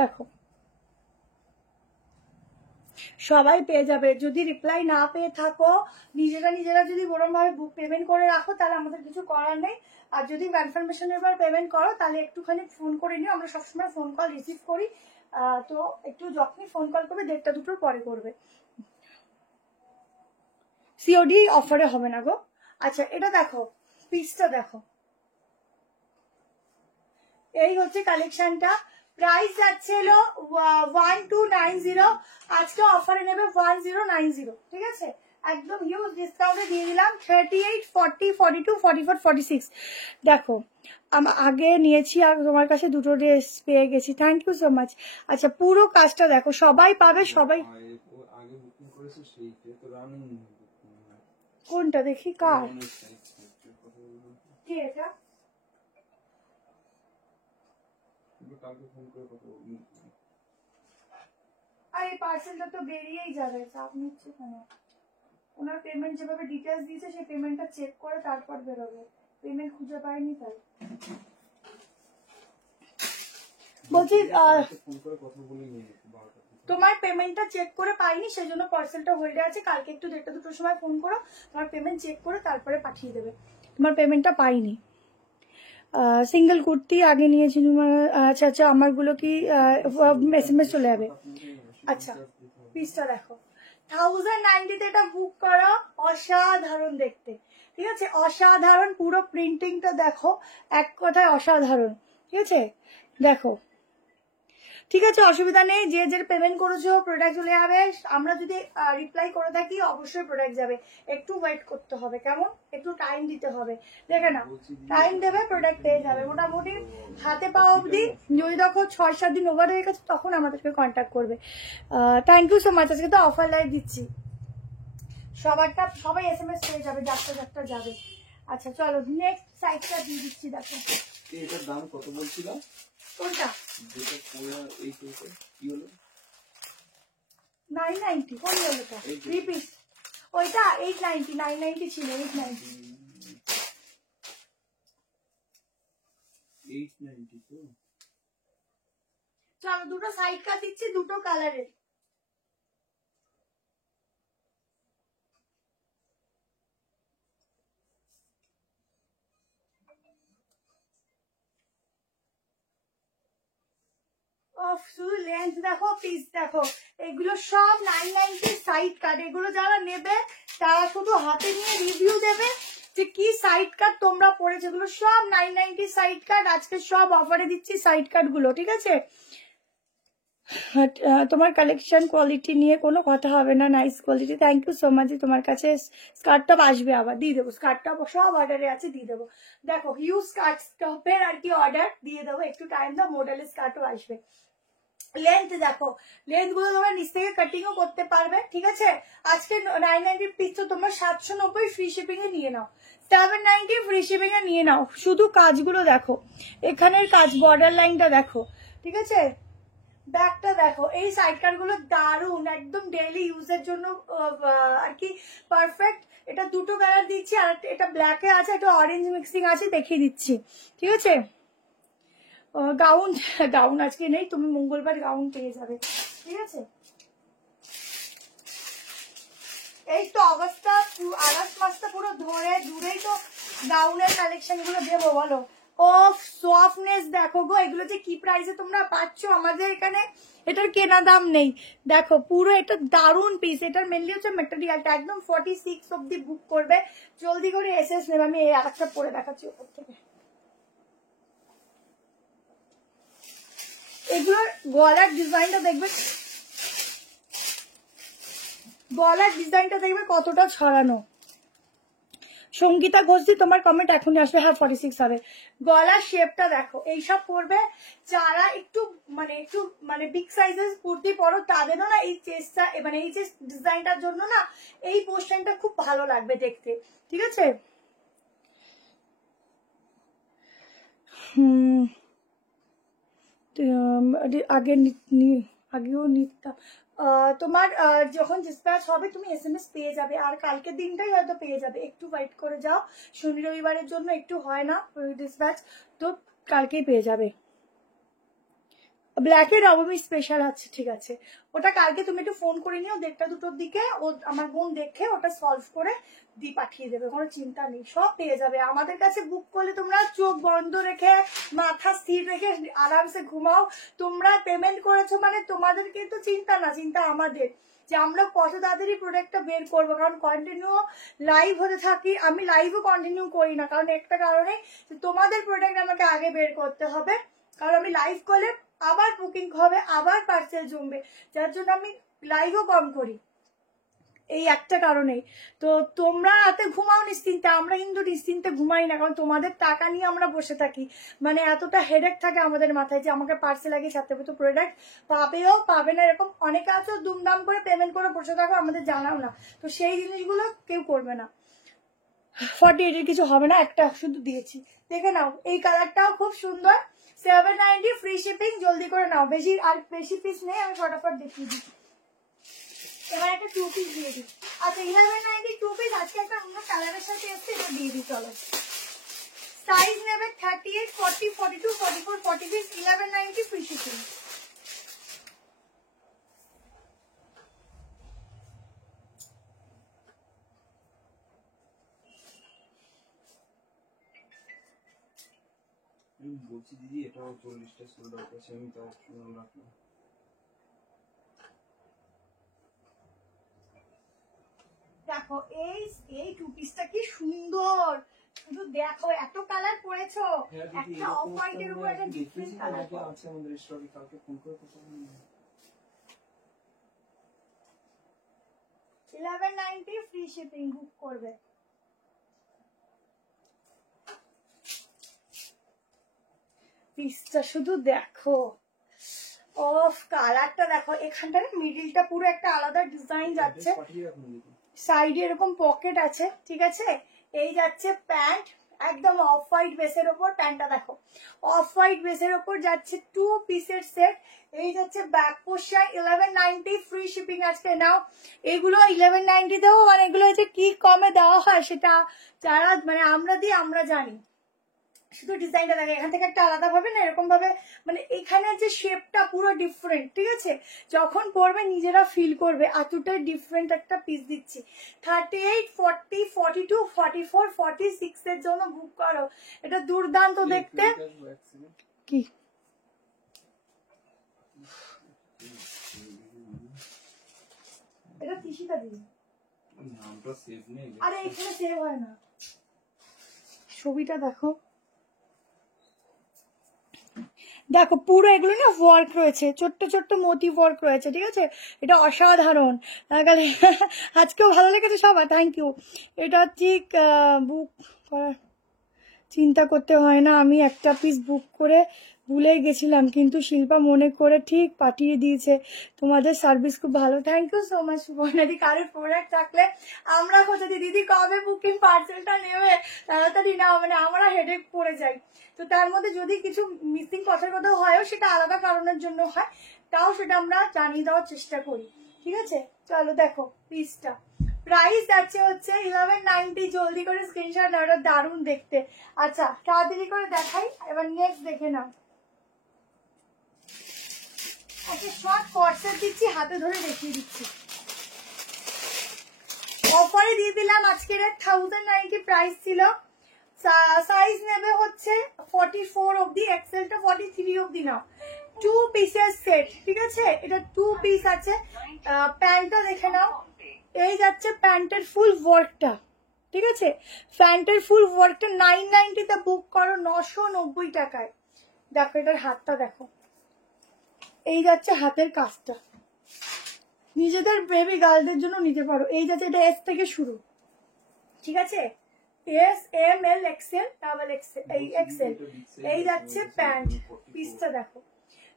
দেখো সবাই পেয়ে যাবে। যদি রিপ্লাই না পেয়ে থাকো, নিজেরা যদি বরং ভাবে পেমেন্ট করে রাখো, তাহলে আমাদের কিছু করার নেই। আর যদি কনফার্মেশনের পর পেমেন্ট করো, তাহলে একটুখানি ফোন করে নিও, আমরা সবসময় ফোন কল রিসিভ করি। তো একটু যখনই ফোন কল করবে 1:30 2টোর পরে করবে, সিওডি অফারে হবে না গো। আচ্ছা এটা দেখো, পিসটা দেখো, এই হচ্ছে কালেকশনটা। প্রাইস যাচ্ছে হলো 1290, আজকে অফারে নেবে 1090, ঠিক আছে, একদম হিউজ ডিসকাউন্টে দিয়ে দিলাম 38, 40, 42, 44, 46। দেখো আগে নিয়েছি আর তোমার কাছে দুটো ড্রেস পেয়ে গেছি, থ্যাংক ইউ সো মাচ। আচ্ছা পুরো কাজটা দেখো, সবাই পাবে, সবাই। আগে বুকিং করেছে সেইটা তো রানিং। কোনটা দেখি কার, কি এটা? কালকে ফোন করে কথা বলবো। আর এই পার্সেলটা তো বেরিয়েই যাবে, চাপ নিচ্ছে কেন? ওনার পেমেন্ট যেভাবে ডিটেলস দিয়েছে সেই পেমেন্টটা চেক করে তারপর বেরোবে, পেমেন্ট খুঁজে পাইনি তাই বলছি। ফোন করে কথা বলে নিয়ে তোমার পেমেন্টটা চেক করে পাইনি, সেই জন্য পার্সেলটা হোল্ডে আছে। কালকে একটু 1টা-2টোর সময় ফোন করো, তোমার পেমেন্ট চেক করে তারপরে পাঠিয়ে দেবে। তোমার পেমেন্টটা পাইনি। সিঙ্গেল কুর্তি আগে নিয়েছি তোমার। আচ্ছা আচ্ছা, আমারগুলো কি SMS চলে যাবে? আচ্ছা পিসটা দেখো, 1090 এটা বুক করা, অসাধারণ দেখতে, ঠিক আছে, অসাধারণ। পুরো প্রিন্টিংটা দেখো, এক কথায় অসাধারণ, ঠিক আছে। দেখো ঠিক আছে, অসুবিধা নেই, যে যে পেমেন্ট করেছো প্রোডাক্ট চলে যাবে। আমরা যদি রিপ্লাই করে থাকি অবশ্যই প্রোডাক্ট যাবে, একটু ওয়েট করতে হবে, কেমন, একটু টাইম দিতে হবে। দেখে না, টাইম দেবে, প্রোডাক্ট পেয়ে যাবে মোটামুটি হাতে পাওয়া অবধি। যদি দেখো 6-7 দিন ওভার হয়ে গেছে তখন আমাদেরকে কন্ট্যাক্ট করবে। Thank you so much. আজকে তো অফার লাইভ দিচ্ছি, সবাই SMS পেয়ে যাবে, যাত্রা যাবে। আচ্ছা চলো নেক্সট সাইটটা দিয়ে দিচ্ছি। দেখো এটার দাম কত বলছিলাম? কোনটা? যেটা পুরো এই টাইপের কি হলো 990, কোন হলোটা? 3 পিস, ওইটা 890, 990 ছিল, 890। 890 তো। চলো দুটো সাইড কাট দিচ্ছি, দুটো কালারের। শুধু লেন্থ দেখো, পিস দেখো, এগুলো সব 990 সাইড কাট। এগুলো যারা নেবে তারা শুধু হাতে নিয়ে রিভিউ দেবে যে কি সাইড কাট তোমরা পড়েছে। এগুলো সব 990 সাইড কাট, আজকে সব অফারে দিচ্ছি সাইড কাট গুলো, ঠিক আছে। তোমার কালেকশন কোয়ালিটি নিয়ে কোনো কথা হবে না, nice quality, thank you so much. তোমার কাছে স্কার্ট টপ আসবে, আবার দিয়ে দেবো। স্কার্ট টপ সব অর্ডারে আছে, দিয়ে দেবো। দেখো হিউজ স্কার্ট টপের আর কি অর্ডার দিয়ে দেবো, একটু টাইম দাও, মডেলের স্কার্টও আসবে। লেন্থ দেখো, লেন্থ গুলো তোমরা নিচ থেকে কাটিংও করতে পারবে, ঠিক আছে। আজকে 990 পিস তো তোমরা 790 ফ্রি শিপিং এ নিয়ে নাও, 790 ফ্রি শিপিং এ নিয়ে নাও। শুধু কাজগুলো দেখো, এখানের কাজ, বর্ডার লাইনটা দেখো, ঠিক আছে। ব্যাগটা দেখো, এই সাইড কাট গুলো দারুন, একদম ডেইলি ইউজের জন্য আর কি পারফেক্ট। এটা দুটো কালার দিচ্ছি, আর এটা ব্ল্যাকে আছে, একটা অরেঞ্জ মিক্সিং আছে, দেখিয়ে দিচ্ছি, ঠিক আছে। গাউন আজকে নেই, তুমি মঙ্গলবার গাউন পেয়ে যাবে, ঠিক আছে। এই তো অবস্থা, আগস্ট মাসটা পুরো দূরেই তো গাউনের কালেকশন গুলো দেবো, বলো। সফটনেস দেখো গো, এগুলো যে কি প্রাইসে তোমরা পাচ্ছ আমাদের এখানে, এটার কেনা দাম নেই। দেখো পুরো এটা দারুন পিস, এটার মেনলি হচ্ছে মেটেরিয়ালটা একদম 46 অব্দি বুক করবে, জলদি করে SS নেবে। আমি এই আরেকটা পরে দেখাচ্ছি ওপর থেকে। এগুলোর গলার ডিজাইনটা দেখবে, কতটা ছড়ানো। সঙ্গীতা ঘোষদি তোমার কমেন্ট এখনই আসবে, হ্যাঁ 46 হবে। গলার শেপটা দেখো, এইসব পরবে যারা একটু মানে বিগ সাইজের কুর্তি পরো, তাদেরও না এই চেস্টটা, মানে এই যে ডিজাইনটার জন্য না এই পোর্শনটা খুব ভালো লাগবে দেখতে, ঠিক আছে। আগেও নিতাম। তোমার যখন ডিসপ্যাচ হবে তুমি SMS পেয়ে যাবে, আর কালকের দিনটাই হয়তো পেয়ে যাবে, একটু ওয়েট করে যাও। শনি রবিবারের জন্য একটু হয় না ডিসপ্যাচ, তো কালকেই পেয়ে যাবে। ব্ল্যাকের নবমী স্পেশাল আছে, ঠিক আছে, ওটা কালকে তুমি একটু ফোন করে নিও 1টা-2টোর দিকে, ও আমার বোন দেখে ওটা সলভ করে পাঠিয়ে দেবে, কোনো চিন্তা নেই, সব পেয়ে যাবে। আমাদের কাছে বুক করলে তোমরা চোখ বন্ধ রেখে মাথা স্থির রেখে আরামসে ঘুমাও। তোমরা পেমেন্ট করেছো মানে তোমাদের কিন্তু চিন্তা না, চিন্তা আমাদের, যে আমরা কত তাড়াতাড়ি প্রোডাক্টটা বের করবো, কারণ কন্টিনিউ লাইভ হতে থাকি। আমি লাইভও কন্টিনিউ করি না, কারণ একটা কারণে তোমাদের প্রোডাক্ট আমাকে আগে বের করতে হবে, কারণ আমি লাইভ করলে আবার বুকিং হবে, আবার পার্সেল জমবে, যার জন্য আমি লাইভও কম করি। এই একটা কারণেই। তো তোমরা রাতে ঘুমাও নিশ্চিন্তে, আমরা কিন্তু নিশ্চিন্তে ঘুমাই না, কারণ তোমাদের টাকা নিয়ে আমরা বসে থাকি। মানে এতটা হেডেক থাকে আমাদের মাথায় যে আমাকে পার্সেল আগে সাথে তো প্রোডাক্ট পাবেও পাবে না, এরকম অনেকে আছে দুমদাম করে পেমেন্ট করে বসে থাকো, আমাদের জানাও না। তো সেই জিনিসগুলো কেউ করবে না। 48 এর কিছু হবে না, একটা শুধু দিয়েছি, দেখে নাও। এই কালারটাও খুব সুন্দর, 790 ফ্রি শিপিং, জলদি করে নাও। বেশি পিস নেই, আমি ফটাফট দেখিয়ে দিই। এবার একটা 2 পিস দিয়ে দিই। আচ্ছা 1190 2 পিস, আজকে একটা অন্য কালারের সাথে এসছে, এটা দিয়ে দিই। চলো সাইজ নেবে 38, 40, 42, 44, 40 পিস, 1190 ফ্রি শিপিং। আমি বলছি দিদি এটাও 40টা সোল্ড আউট আছে, আমি তাও অপশনাল রাখলাম। দেখো এই এই 2 পিসটা কি সুন্দর, শুধু দেখো এত কালার পড়েছো, হ্যাঁ দিদি, একটা অফ হোয়াইটের উপর একটা ডিফারেন্ট কালার। আছে আমাদের স্টকে, কালকে ফোন করে কথা বললাম। 1190 ফ্রি শিপিং, বুক করবে। পিসটা শুধু দেখো, অফ কালারটা দেখো, এখানটায় মিডিলটা পুরো একটা আলাদা ডিজাইন যাচ্ছে, পাঠিয়ে রাখুন দিদি। সাইডে এরকম পকেট আছে, ঠিক আছে। এই যাচ্ছে প্যান্ট, একদম অফ হোয়াইট বেসের ওপর, প্যান্টটা দেখো অফ হোয়াইট বেসের ওপর যাচ্ছে, 2 পিসের সেট। এই যাচ্ছে ব্যাক পোর্শন, 1190 ফ্রি শিপিং। আজকে নাও এগুলো 1190 দেবো, মানে এগুলো যে কি কমে দেওয়া হয় সেটা যারা মানে আমরা দিই আমরা জানি। শুধু ডিজাইনটা দেখে, এখান থেকে একটা আলাদা ভাবে না, এরকম ভাবে, মানে এখানে যে শেপটা পুরো ডিফারেন্ট, ঠিক আছে। যখন পরবে নিজেরা ফিল করবে এতটাই ডিফারেন্ট একটা পিস দিচ্ছি। 38, 40, 42, 44, 46 এর জন্য বুক করো, এটা দুর্দান্ত দেখতে। কি এটা তিসিটা দিই, নামটা সেভ নেই। আরে এখানে সেভ হয় না, ছবিটা দেখো। দেখো পুরো এগুলো না ওয়ার্ক রয়েছে, ছোট্ট ছোট্ট মোটিভ ওয়ার্ক রয়েছে, ঠিক আছে। এটা অসাধারণ, আজকেও ভালো লেগেছে সবার, থ্যাংক ইউ। এটা ঠিক বুক করার চিন্তা করতে হয় না, আমি একটা পিস বুক করে ভুলে গেছিলাম, কিন্তু শিল্পা মনে করে ঠিক পাঠিয়ে দিয়েছে। তোমাদের সার্ভিস খুব ভালো, থ্যাংক ইউ সো মাচ। সুবর্ণাদি, কারোর প্রোডাক্ট থাকলে আমরা খোঁজাদি, দিদি কবে বুকিং পার্সেলটা নেবে, তাড়াতাড়ি নাও, মানে আমরা হেডেক পড়ে যাই। তো তার মধ্যে যদি কিছু মিসিং কথার কথা হয়ও, সেটা আলাদা কারণের জন্য হয়, তাও সেটা আমরা জানিয়ে দেওয়ার চেষ্টা করি, ঠিক আছে। চলো দেখো পিসটা, প্রাইস যাচ্ছে হচ্ছে 1190, জলদি করে স্ক্রিনশট নাও, এটা দারুণ দেখতে। আচ্ছা তাড়াতাড়ি করে দেখাই, এবার নেক্সট দেখে নাও। একটা শর্ট কর্সেট দিচ্ছি, হাতে ধরে দেখিয়ে দিচ্ছি, অফারে দিয়ে দিলাম। আজকের 1090 প্রাইস ছিল। সাইজ নেবে হচ্ছে 44 অবধি, এক্সেলটা 43 অবধি নাও। 2 পিসের সেট, ঠিক আছে। এটা 2 পিস আছে। প্যান্টটা দেখে নাও, এই যাচ্ছে প্যান্টের ফুল ওয়ার্কটা, ঠিক আছে। প্যান্টের ফুল ওয়ার্কটা 990 তে বুক করো, 990 টাকায়। দেখো এটার হাতটা দেখো, এই যাচ্ছে হাতের কাজটা, নিজেদের বেবি গার্লদের জন্য নিতে পারো। এই যাচ্ছে, এটা এস থেকে শুরু, ঠিক আছে। এস, এম, এল, এক্সেল, ডাবল এক্সেল, এই এক্সেল। এই যাচ্ছে প্যান্ট, পিসটা দেখো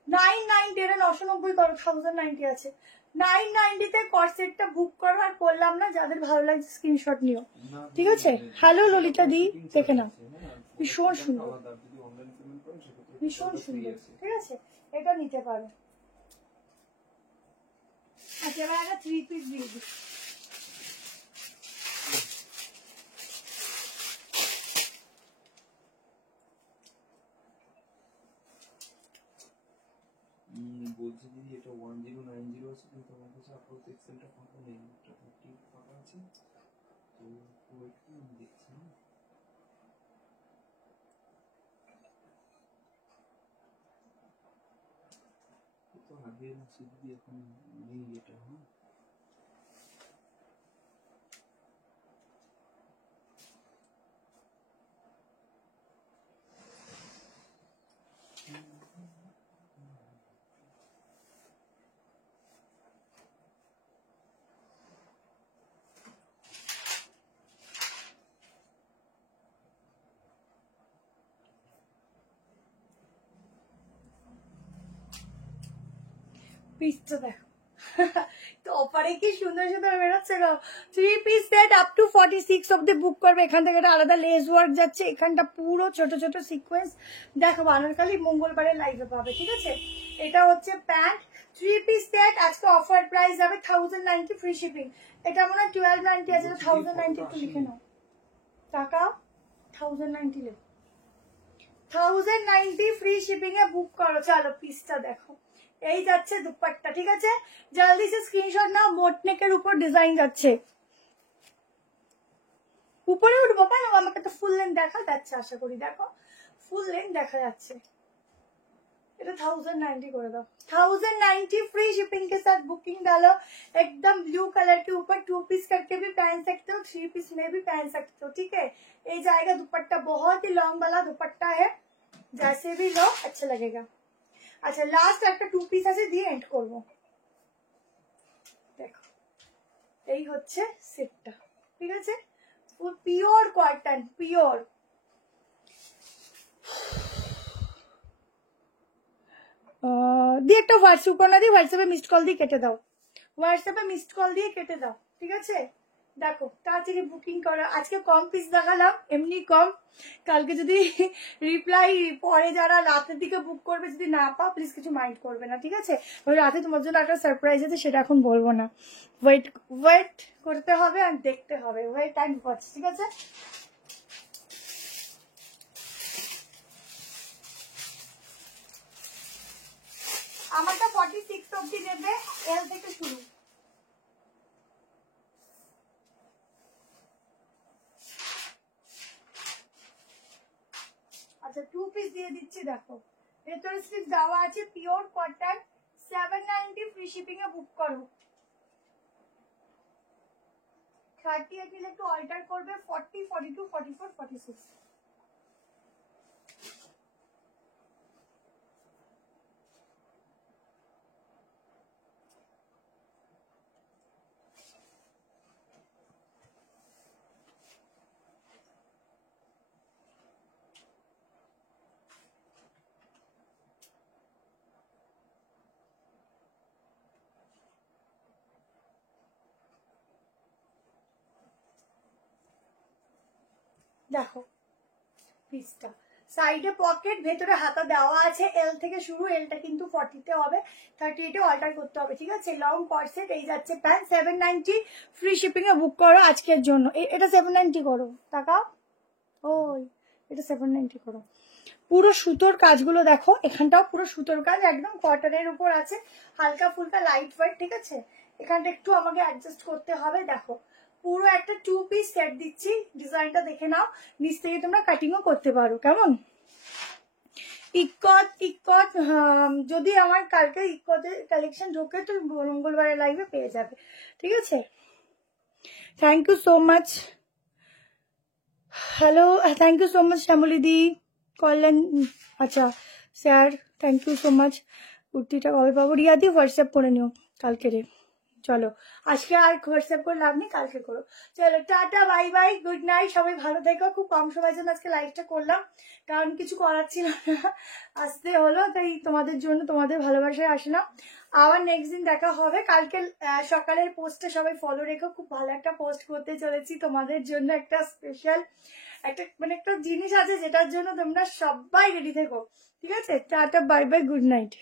990, এটা 990 করো, 1090 আছে। 990 তে কর্সেটটা বুক করো, আর করলাম না, যাদের ভালো লাগছে স্ক্রিনশট নিও, ঠিক আছে। হ্যালো ললিতা দি, দেখে নাও, ভীষণ সুন্দর, ভীষণ সুন্দর, ঠিক আছে। এটা নিতে পারো। আচ্ছা এবার একটা 3 পিস দিয়ে দিই। বলছি দিদি এটা 1090 আছে, কিন্তু আমার কাছে আপাতত এক্সেলটা ফাঁকা নেই, একটা 30 ফাঁকা আছে, তো ওইটা আমি দেখছি না। তো আগের দিদি এখন নেই এটা। হ্যাঁ পিসটা দেখো তো অফারে কি সুন্দর সুন্দর বেরোচ্ছে গো। 3 পিস সেট আপ টু 46 অব্দি বুক করবে। এখান থেকে একটা আলাদা লেস ওয়ার্ক যাচ্ছে, এখানটা পুরো ছোট ছোট সিকোয়েন্স দেখো। আনারকলি মঙ্গলবারে লাইভে পাবে, ঠিক আছে। এটা হচ্ছে প্যান্ট 3 পিস সেট, আজকে অফার প্রাইস যাবে 1090 ফ্রি শিপিং। এটা মনে হয় 1290 আছে, 1090 একটু লিখে নাও টাকা। 1090 লেখো, 1090 ফ্রি শিপিং এ বুক করো। চলো পিসটা দেখো, এই যাচ্ছে দুপাট্টা, ঠিক আছে। জলদি সে স্ক্রিনশট নাও। মোটনেকের উপর ডিজাইন যাচ্ছে। উপরে উঠবো কেন, আমাকে তো ফুল লেন্থ দেখা যাচ্ছে, আশা করি দেখো ফুল লেন্থ দেখা যাচ্ছে। এটা 1090 করে दो। 1090 फ्री शिपिंग के साथ बुकिंग डालो। एकदम ब्लू कलर के ऊपर 2 पीस करके भी पहन सकते हो, 3 पीस में भी पहन सकते हो, ठीक है। ये जाएगा दुपट्टा, बहुत ही लॉन्ग वाला दुपट्टा है, जैसे भी लो अच्छा लगेगा। अच्छा लास्ट একটা 2 পিস আছে, দিয়ে এন্ড করব। দেখো এই হচ্ছে সেটটা, ঠিক আছে। Pure cotton, pure. দিয়ে একটা হোয়াটসঅ্যাপ করে না, দিয়ে হোয়াটসঅ্যাপে মিসড কল দিয়ে কেটে দাও। হোয়াটসঅ্যাপে মিসড কল দিয়ে কেটে দাও, ঠিক আছে। দেখো তাড়াতাড়ি বুকিং করো। আজকে কম পিস দেখালাম, এমনি কম। কালকে যদি রিপ্লাই পরে যারা রাতের দিকে বুক করবে যদি না পাও, প্লিজ কিছু মাইন্ড করবে না, ঠিক আছে। ওই রাতে তোমার জন্য একটা সারপ্রাইজ আছে, সেটা এখন বলবো না। ওয়েট করতে হবে আর দেখতে হবে, ওয়েট অ্যান্ড ওয়াচ, ঠিক আছে। আমারটা 46 অবধি নেবে, এল থেকে শুরু। আচ্ছা 2 পিস দিয়ে দিচ্ছি, দেখো ভেতরে স্লিপ দেওয়া আছে, পিওর কটন, 790 ফ্রি শিপিং এ বুক করো। 38 নিলে একটু অল্টার করবে, 40, 42, 44, 46। দেখো পিসটা, সাইডে পকেট, ভেতরে হাতা দেওয়া আছে, এল থেকে শুরু। এলটা কিন্তু 40 তে হবে, 38 এ অল্টার করতে হবে, ঠিক আছে। লং কর্সেট, এই যাচ্ছে প্যান্ট, 790 ফ্রি শিপিং এ বুক করো আজকের জন্য। এটা 790 করো, তাকাও, ওই এটা 790 করো। পুরো সুতোর কাজগুলো দেখো, এখানটাও পুরো সুতোর কাজ, একদম কটনের উপর আছে, হালকা ফুলকা লাইট ওয়েট, ঠিক আছে। এখানটা একটু আমাকে অ্যাডজাস্ট করতে হবে। দেখো পুরো একটা 2 পিস সেট দিচ্ছি, ডিজাইনটা দেখে নাও, নিচ থেকে তোমরা কাটিংও করতে পারো, কেমন। ইকট ইকট, যদি আমার কালকে ইকটের কালেকশন ঢোকে তো মঙ্গলবারের লাইভে পেয়ে যাবে, ঠিক আছে। Thank you so much. Hello, thank you so much শ্যামলিদি, কল্যাণ। আচ্ছা sir, thank you so much. কুর্তিটা কবে পাবো? রিয়াদি হোয়াটসঅ্যাপ করে নিও কালকে রে। চলো আজকে আর হোয়াটসঅ্যাপ করে লাভ নেই, কালকে করো। চলো tata, bye bye, good night, সবাই ভালো থেকো। খুব কম সময়ের জন্য আজকে লাইভটা করলাম, কারণ কিছু করার ছিল না, আসতে হলো, তাই তোমাদের জন্য, তোমাদের ভালোবাসায় আসলাম। আবার নেক্সট দিন দেখা হবে। কালকে সকালের পোস্টে সবাই ফলো রেখো, খুব ভালো একটা পোস্ট করতে চলেছি তোমাদের জন্য। একটা স্পেশাল একটা মানে একটা জিনিস আছে, যেটার জন্য তোমরা সবাই রেডি থেকো, ঠিক আছে। Tata, bye bye, good night.